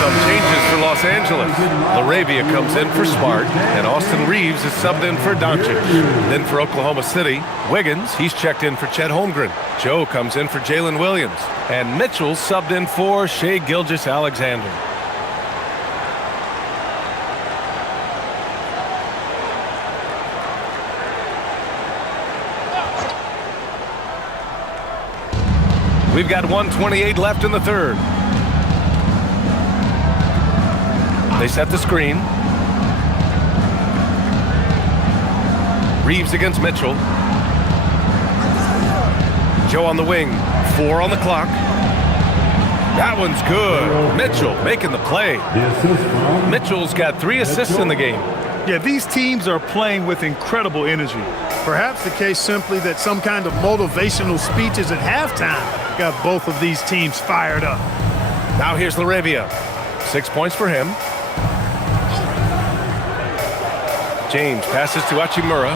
Some changes for Los Angeles. LaRavia comes in for Smart, and Austin Reeves is subbed in for Doncic. Then for Oklahoma City, Wiggins, he's checked in for Chet Holmgren. Joe comes in for Jalen Williams. And Mitchell subbed in for Shai Gilgeous-Alexander. We've got 1:28 left in the third. They set the screen. Reeves against Mitchell. Joe on the wing. 4 on the clock. That one's good. Mitchell making the play. Mitchell's got 3 assists in the game. Yeah, these teams are playing with incredible energy. Perhaps the case simply that some kind of motivational speeches at halftime got both of these teams fired up. Now here's LaRavia. 6 points for him. James passes to Hachimura.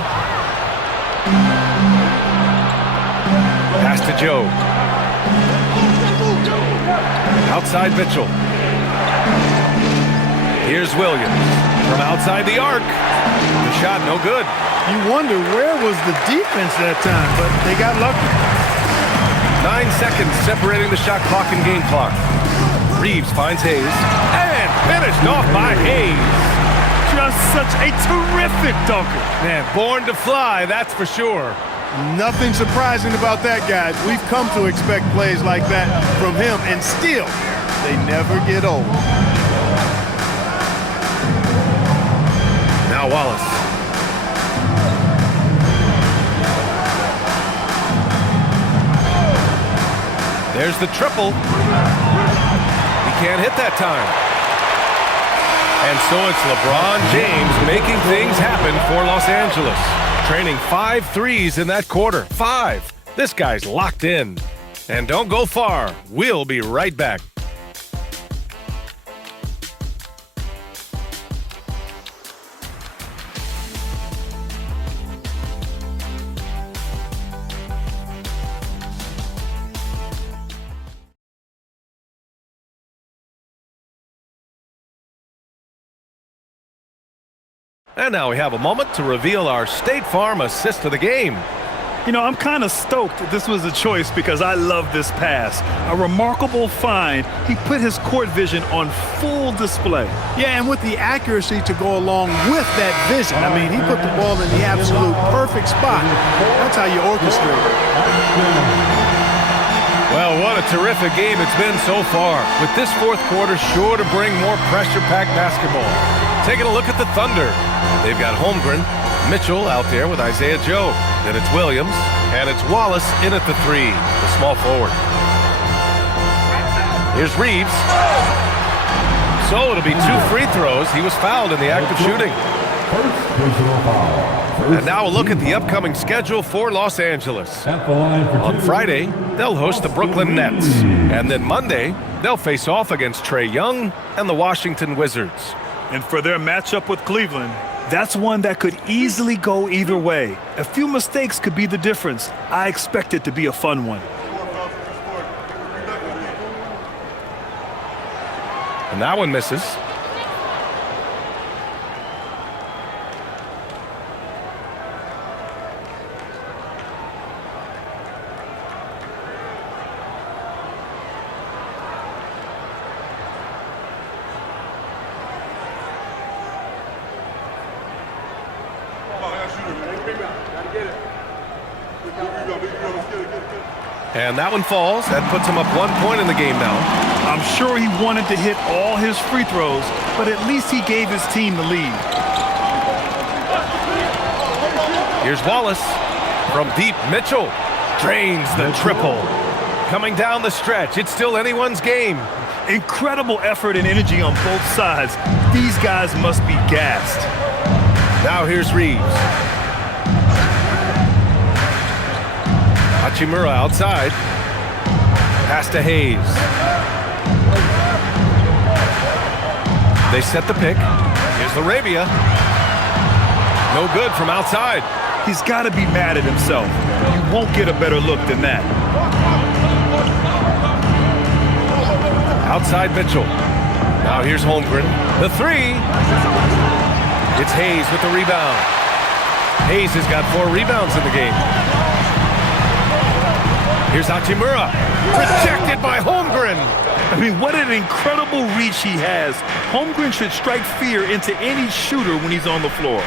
Pass to Joe. Outside Mitchell. Here's Williams from outside the arc. The shot no good. You wonder where was the defense that time, but they got lucky. 9 seconds separating the shot clock and game clock. Reeves finds Hayes and finished off by Hayes. Just such a terrific dunker. Man, born to fly, that's for sure. Nothing surprising about that, guys. We've come to expect plays like that from him, and still, They never get old. Now Wallace. There's the triple. He can't hit that time. And so it's LeBron James making things happen for Los Angeles. Training 5 threes in that quarter. 5. This guy's locked in. And don't go far. We'll be right back. And now we have a moment to reveal our State Farm assist of the game. You know, I'm kind of stoked that this was a choice because I love this pass. A remarkable find. He put his court vision on full display. Yeah, and with the accuracy to go along with that vision. I mean, he put the ball in the absolute perfect spot. That's how you orchestrate it. Well, what a terrific game it's been so far. With this fourth quarter sure to bring more pressure-packed basketball. Taking a look at the Thunder. They've got Holmgren, Mitchell out there with Isaiah Joe. Then it's Williams, and it's Wallace in at the 3, the small forward. Here's Reeves. So it'll be 2 free throws. He was fouled in the act of shooting. And now a look at the upcoming schedule for Los Angeles. On Friday, they'll host the Brooklyn Nets. And then Monday, they'll face off against Trae Young and the Washington Wizards. And for their matchup with Cleveland, that's one that could easily go either way. A few mistakes could be the difference. I expect it to be a fun one. And that one misses. And that one falls. That puts him up 1 point in the game now. I'm sure he wanted to hit all his free throws, but at least he gave his team the lead. Here's Wallace. From deep, Mitchell drains the triple. Coming down the stretch, it's still anyone's game. Incredible effort and energy on both sides. These guys must be gassed. Now here's Reeves. Hachimura outside. Pass to Hayes. They set the pick. Here's Arabia. No good from outside. He's got to be mad at himself. You won't get a better look than that. Outside Mitchell. Now here's Holmgren. The 3. It's Hayes with the rebound. Hayes has got 4 rebounds in the game. Here's Hachimura. Rejected by Holmgren. I mean, what an incredible reach he has. Holmgren should strike fear into any shooter when he's on the floor.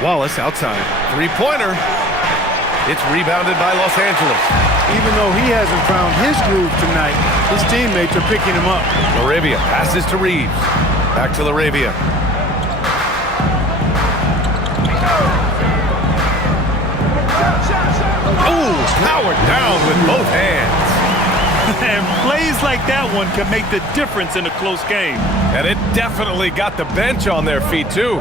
Wallace outside. 3-pointer. It's rebounded by Los Angeles. Even though he hasn't found his groove tonight, his teammates are picking him up. Arabia passes to Reeves. Back to Arabia. Oh, powered down with both hands. And plays like that one can make the difference in a close game. And it definitely got the bench on their feet, too.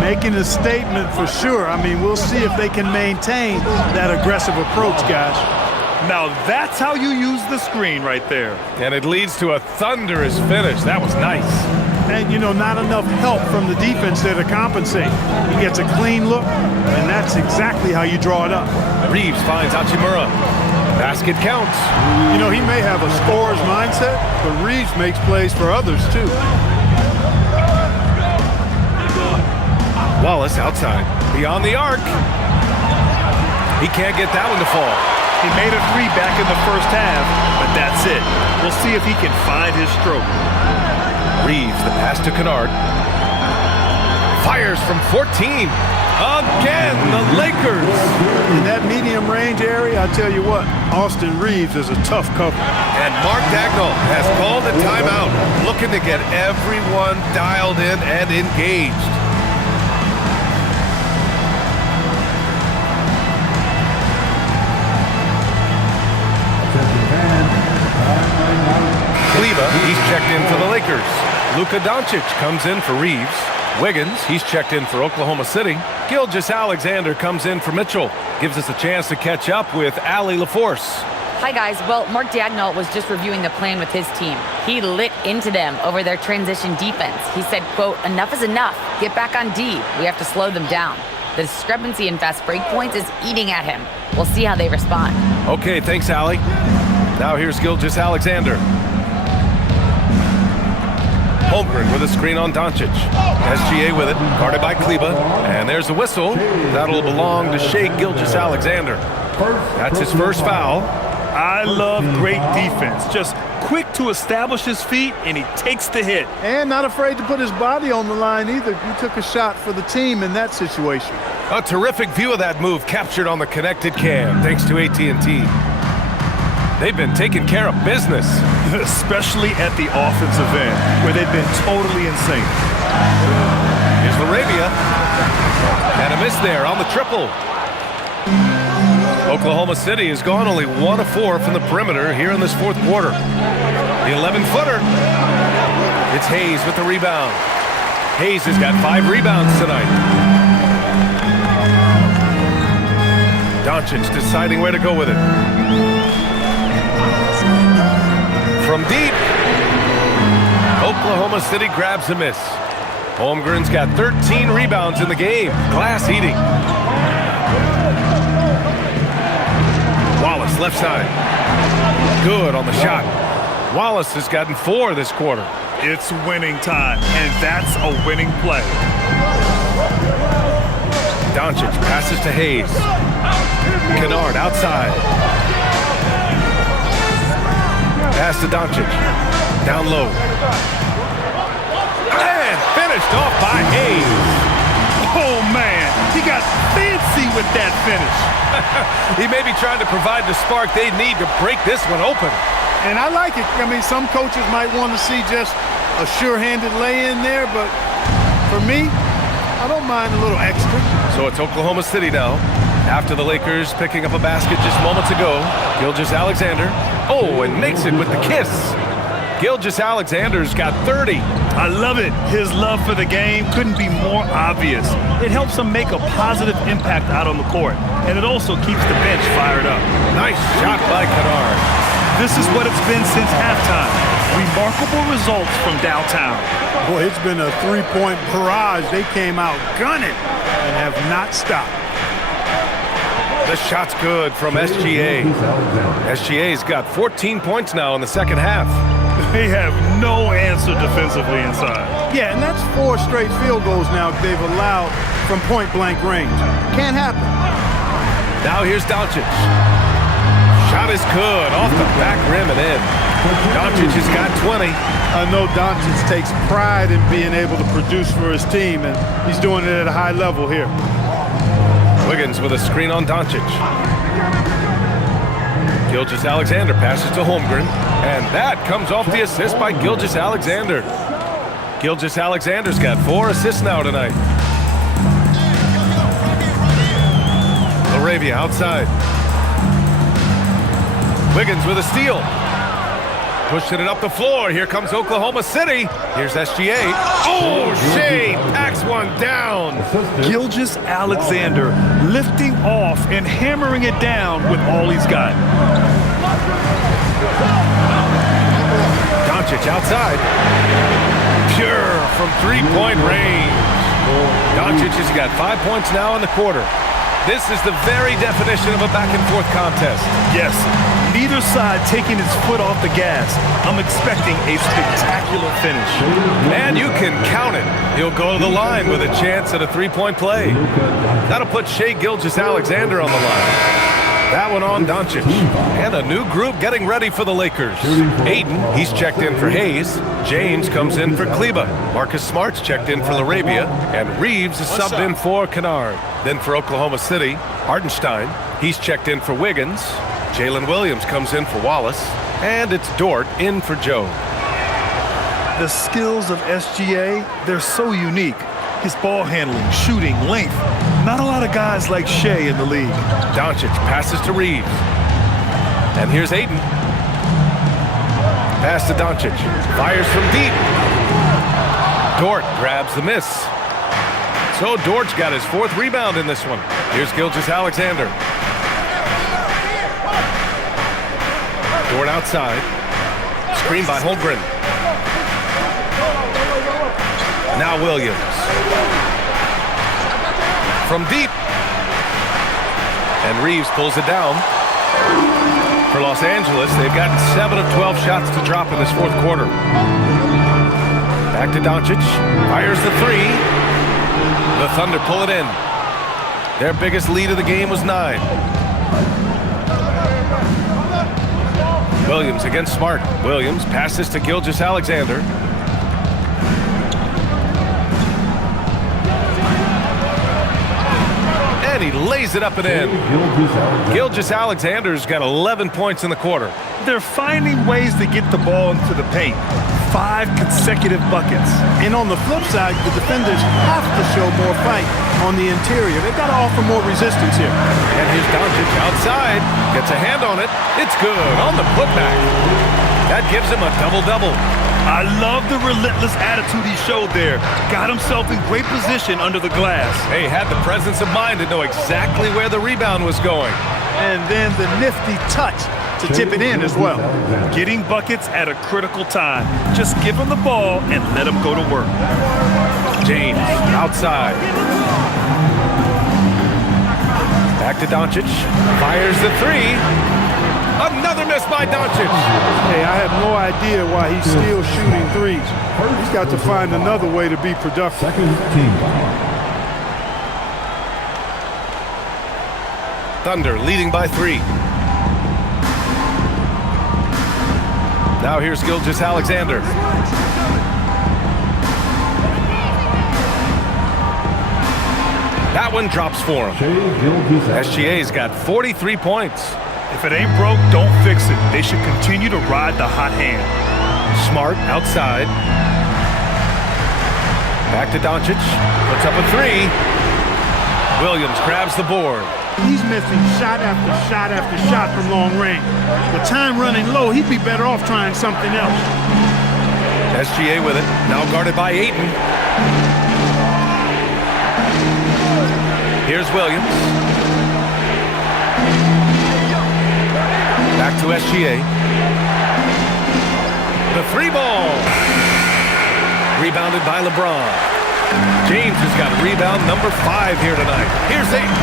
Making a statement for sure. I mean, we'll see if they can maintain that aggressive approach, guys. Now that's how you use the screen right there. And it leads to a thunderous finish. That was nice. And, you know, not enough help from the defense there to compensate. He gets a clean look, and that's exactly how you draw it up. Reeves finds Hachimura. Basket counts. You know, he may have a scorer's mindset, but Reeves makes plays for others, too. Wallace outside. Beyond the arc. He can't get that one to fall. He made a 3 back in the first half, but that's it. We'll see if he can find his stroke. Reeves, the pass to Kennard. Fires from 14. again, the Lakers. In that medium range area, I tell you what, Austin Reeves is a tough cover. And Mark Dagnall has called a timeout, looking to get everyone dialed in and engaged. Kleba, he's checked in for the Lakers. Luka Doncic comes in for Reeves. Wiggins, he's checked in for Oklahoma City. Gilgeous-Alexander comes in for Mitchell. Gives us a chance to catch up with Allie LaForce. Hi, guys. Well, Mark Dagnall was just reviewing the plan with his team. He lit into them over their transition defense. He said, quote, "Enough is enough. Get back on D. We have to slow them down." The discrepancy in fast break points is eating at him. We'll see how they respond. Okay, thanks, Allie. Now here's Gilgeous-Alexander. Holmgren with a screen on Doncic. SGA with it, guarded by Kleba. And there's a whistle. That'll belong to Shai Gilgeous-Alexander. That's his first foul. I love great defense. Just quick to establish his feet, and he takes the hit. And not afraid to put his body on the line either. He took a shot for the team in that situation. A terrific view of that move captured on the connected cam, thanks to AT&T. They've been taking care of business. Especially at the offensive end, where they've been totally insane. Here's Laravia. And a miss there on the triple. Oklahoma City has gone only 1 of 4 from the perimeter here in this fourth quarter. The 11-footer. It's Hayes with the rebound. Hayes has got 5 rebounds tonight. Doncic deciding where to go with it. From deep, Oklahoma City grabs a miss. Holmgren's got 13 rebounds in the game. Glass eating. Wallace, left side. Good on the shot. Wallace has gotten 4 this quarter. It's winning time, and that's a winning play. Doncic passes to Hayes. Kennard outside. Pass to Doncic. Down low. And finished off by Hayes. Oh, man. He got fancy with that finish. He may be trying to provide the spark they need to break this one open. And I like it. I mean, some coaches might want to see just a sure-handed lay-in there, but for me, I don't mind a little extra. So it's Oklahoma City now. After the Lakers picking up a basket just moments ago, Gilgeous-Alexander. Oh, and makes it with the kiss. Gilgeous-Alexander's got 30. I love it. His love for the game couldn't be more obvious. It helps him make a positive impact out on the court, and it also keeps the bench fired up. Nice shot by Kennard. This is what it's been since halftime. Remarkable results from downtown. Boy, it's been a three-point barrage. They came out gunning and have not stopped. The shot's good from SGA. SGA's got 14 points now in the second half. They have no answer defensively inside. Yeah, and that's 4 straight field goals now they've allowed from point-blank range. Can't happen. Now here's Doncic. Shot is good, off the back rim and in. Doncic has got 20. I know Doncic takes pride in being able to produce for his team, and he's doing it at a high level here. Wiggins with a screen on Doncic. Gilgeous-Alexander passes to Holmgren, and that comes off the assist by Gilgeous-Alexander. Gilgeous-Alexander's got 4 assists now tonight. Laravia outside. Wiggins with a steal. Pushing it up the floor. Here comes Oklahoma City. Here's SGA. Oh, Shai packs one down. Gilgeous-Alexander lifting off and hammering it down with all he's got. Doncic outside. Pure from three-point range. Doncic has got 5 points now in the quarter. This is the very definition of a back-and-forth contest. Yes, neither side taking its foot off the gas. I'm expecting a spectacular finish. And you can count it. He'll go to the line with a chance at a three-point play. That'll put Shai Gilgeous-Alexander on the line. That one on Doncic. And a new group getting ready for the Lakers. Aiden, he's checked in for Hayes. James comes in for Kleba. Marcus Smart's checked in for Larabia. And Reeves is subbed in for Kennard. Then for Oklahoma City, Hartenstein, he's checked in for Wiggins. Jalen Williams comes in for Wallace. And it's Dort in for Joe. The skills of SGA, they're so unique. His ball handling, shooting, length. Not a lot of guys like Shea in the league. Doncic passes to Reeves. And here's Aiden. Pass to Doncic. Fires from deep. Dort grabs the miss. So Dort's got his 4th rebound in this one. Here's Gilgeous-Alexander. Dort outside. Screen by Holmgren. Now Williams. From deep. And Reeves pulls it down. For Los Angeles, they've gotten 7 of 12 shots to drop in this 4th quarter. Back to Doncic. Fires the 3. The Thunder pull it in. Their biggest lead of the game was 9. Williams against Smart. Williams passes to Gilgeous-Alexander. And he lays it up and in. Gilgeous-Alexander's got 11 points in the quarter. They're finding ways to get the ball into the paint. 5 consecutive buckets. And on the flip side, the defenders have to show more fight on the interior. They've got to offer more resistance here. And here's Doncic outside. Gets a hand on it. It's good on the putback. That gives him a double-double. I love the relentless attitude he showed there. Got himself in great position under the glass. He had the presence of mind to know exactly where the rebound was going. And then the nifty touch to tip it in as well. Getting buckets at a critical time. Just give him the ball and let him go to work. James outside. Back to Doncic. Fires the 3. Another miss by Doncic. Hey, I have no idea why he's still shooting threes. He's got to find another way to be productive. Thunder leading by 3. Now here's Gilgeous-Alexander. That one drops for him. SGA's got 43 points. If it ain't broke, don't fix it. They should continue to ride the hot hand. Smart outside. Back to Doncic. Puts up a 3. Williams grabs the board. He's missing shot after shot after shot from long range. With time running low, he'd be better off trying something else. SGA with it. Now guarded by Ayton. Here's Williams. Back to SGA. The 3-ball. Rebounded by LeBron. James has got rebound number 5 here tonight. Here's Ayton.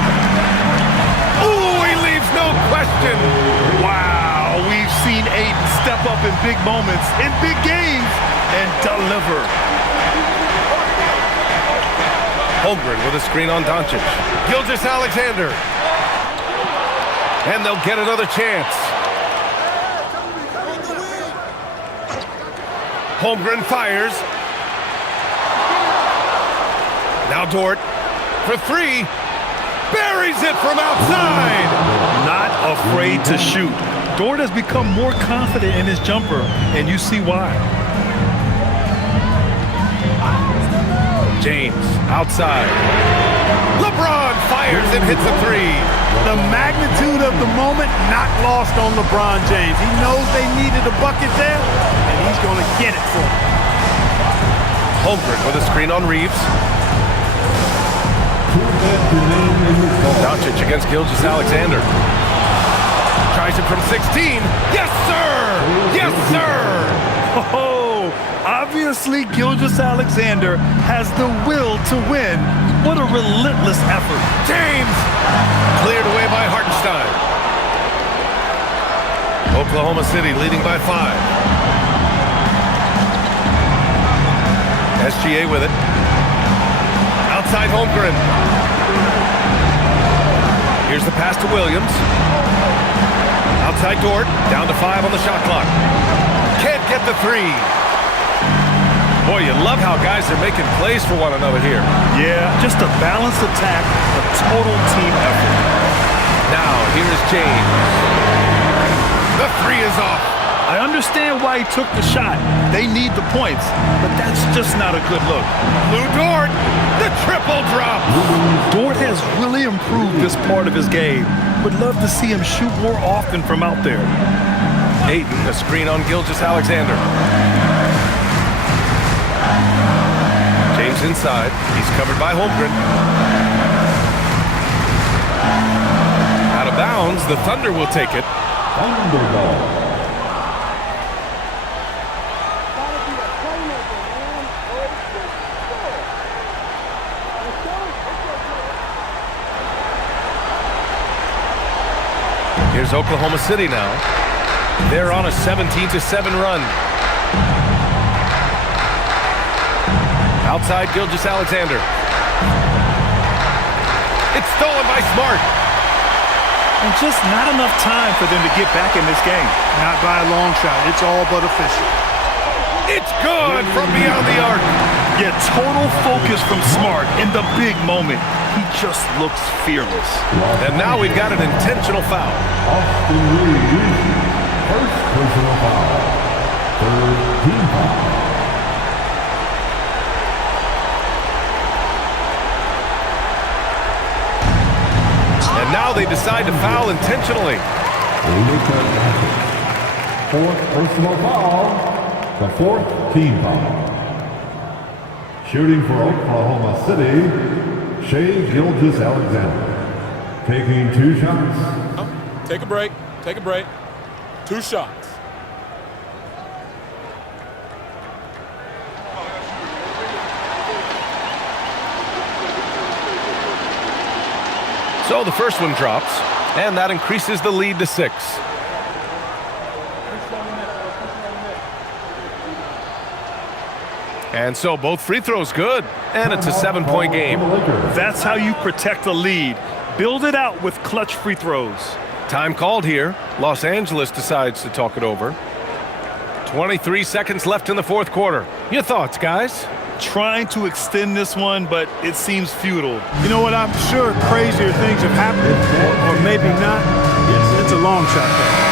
Ooh, he leaves no question. Wow, we've seen Ayton step up in big moments, in big games, and deliver. Holmgren with a screen on Doncic. Gilgeous-Alexander. And they'll get another chance. Holmgren fires. Now Dort for 3. Buries it from outside. Not afraid to shoot. Dort has become more confident in his jumper, and you see why. James outside. LeBron fires and hits a 3. The magnitude of the moment not lost on LeBron James. He knows they needed a bucket there, and he's going to get it for them. Holmgren with a screen on Reeves. Doncic against Gilgeous-Alexander. Tries it from 16. Yes, sir! Yes, sir! Oh, obviously Gilgeous-Alexander has the will to win. What a relentless effort. James! Cleared away by Hartenstein. Oklahoma City leading by 5. SGA with it. Outside Holmgren. Here's the pass to Williams. Outside Dort, down to 5 on the shot clock. Can't get the three. Boy, you love how guys are making plays for one another here. Yeah, just a balanced attack, a total team effort. Now, here's James. The three is off. I understand why he took the shot. They need the points, but that's just not a good look. Lou Dort, the triple drop. Dort has really improved this part of his game. Would love to see him shoot more often from out there. Ayton, a screen on Gilgeous-Alexander. James inside. He's covered by Holmgren. Out of bounds. The Thunder will take it. Thunderball. Here's Oklahoma City now. They're on a 17-7 run. Outside Gilgeous-Alexander. It's stolen by Smart. And just not enough time for them to get back in this game. Not by a long shot. It's all but official. It's good from beyond the arc. Yeah, total focus from Smart in the big moment. He just looks fearless. And now we've got an intentional foul. Austin Reeves, first personal foul. Third team foul. And now they decide to foul intentionally. Fourth personal foul, the fourth team foul. Shooting for Oklahoma City, Shai Gilgeous-Alexander. Taking 2 shots. Take a break. Take a break. 2 shots. So the first one drops, and that increases the lead to 6. And so both free throws good, and it's a 7-point game. That's how you protect a lead. Build it out with clutch free throws. Time called here. Los Angeles decides to talk it over. 23 seconds left in the fourth quarter. Your thoughts, guys? Trying to extend this one, but it seems futile. You know what? I'm sure crazier things have happened, or maybe not. It's a long shot, though.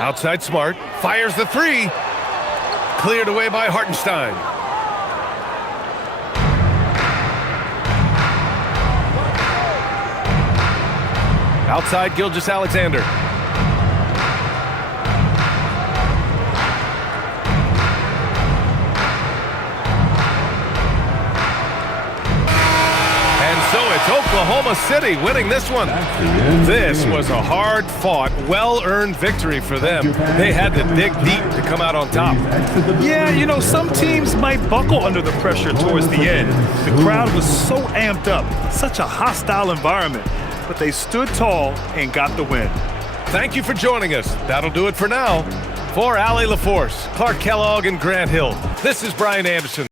Outside Smart, fires the three. Cleared away by Hartenstein. Outside Gilgeous-Alexander. It's Oklahoma City winning this one. This was a hard-fought, well-earned victory for them. They had to dig deep to come out on top. Yeah, you know, some teams might buckle under the pressure towards the end. The crowd was so amped up, such a hostile environment. But they stood tall and got the win. Thank you for joining us. That'll do it for now. For Allie LaForce, Clark Kellogg, and Grant Hill, this is Brian Anderson.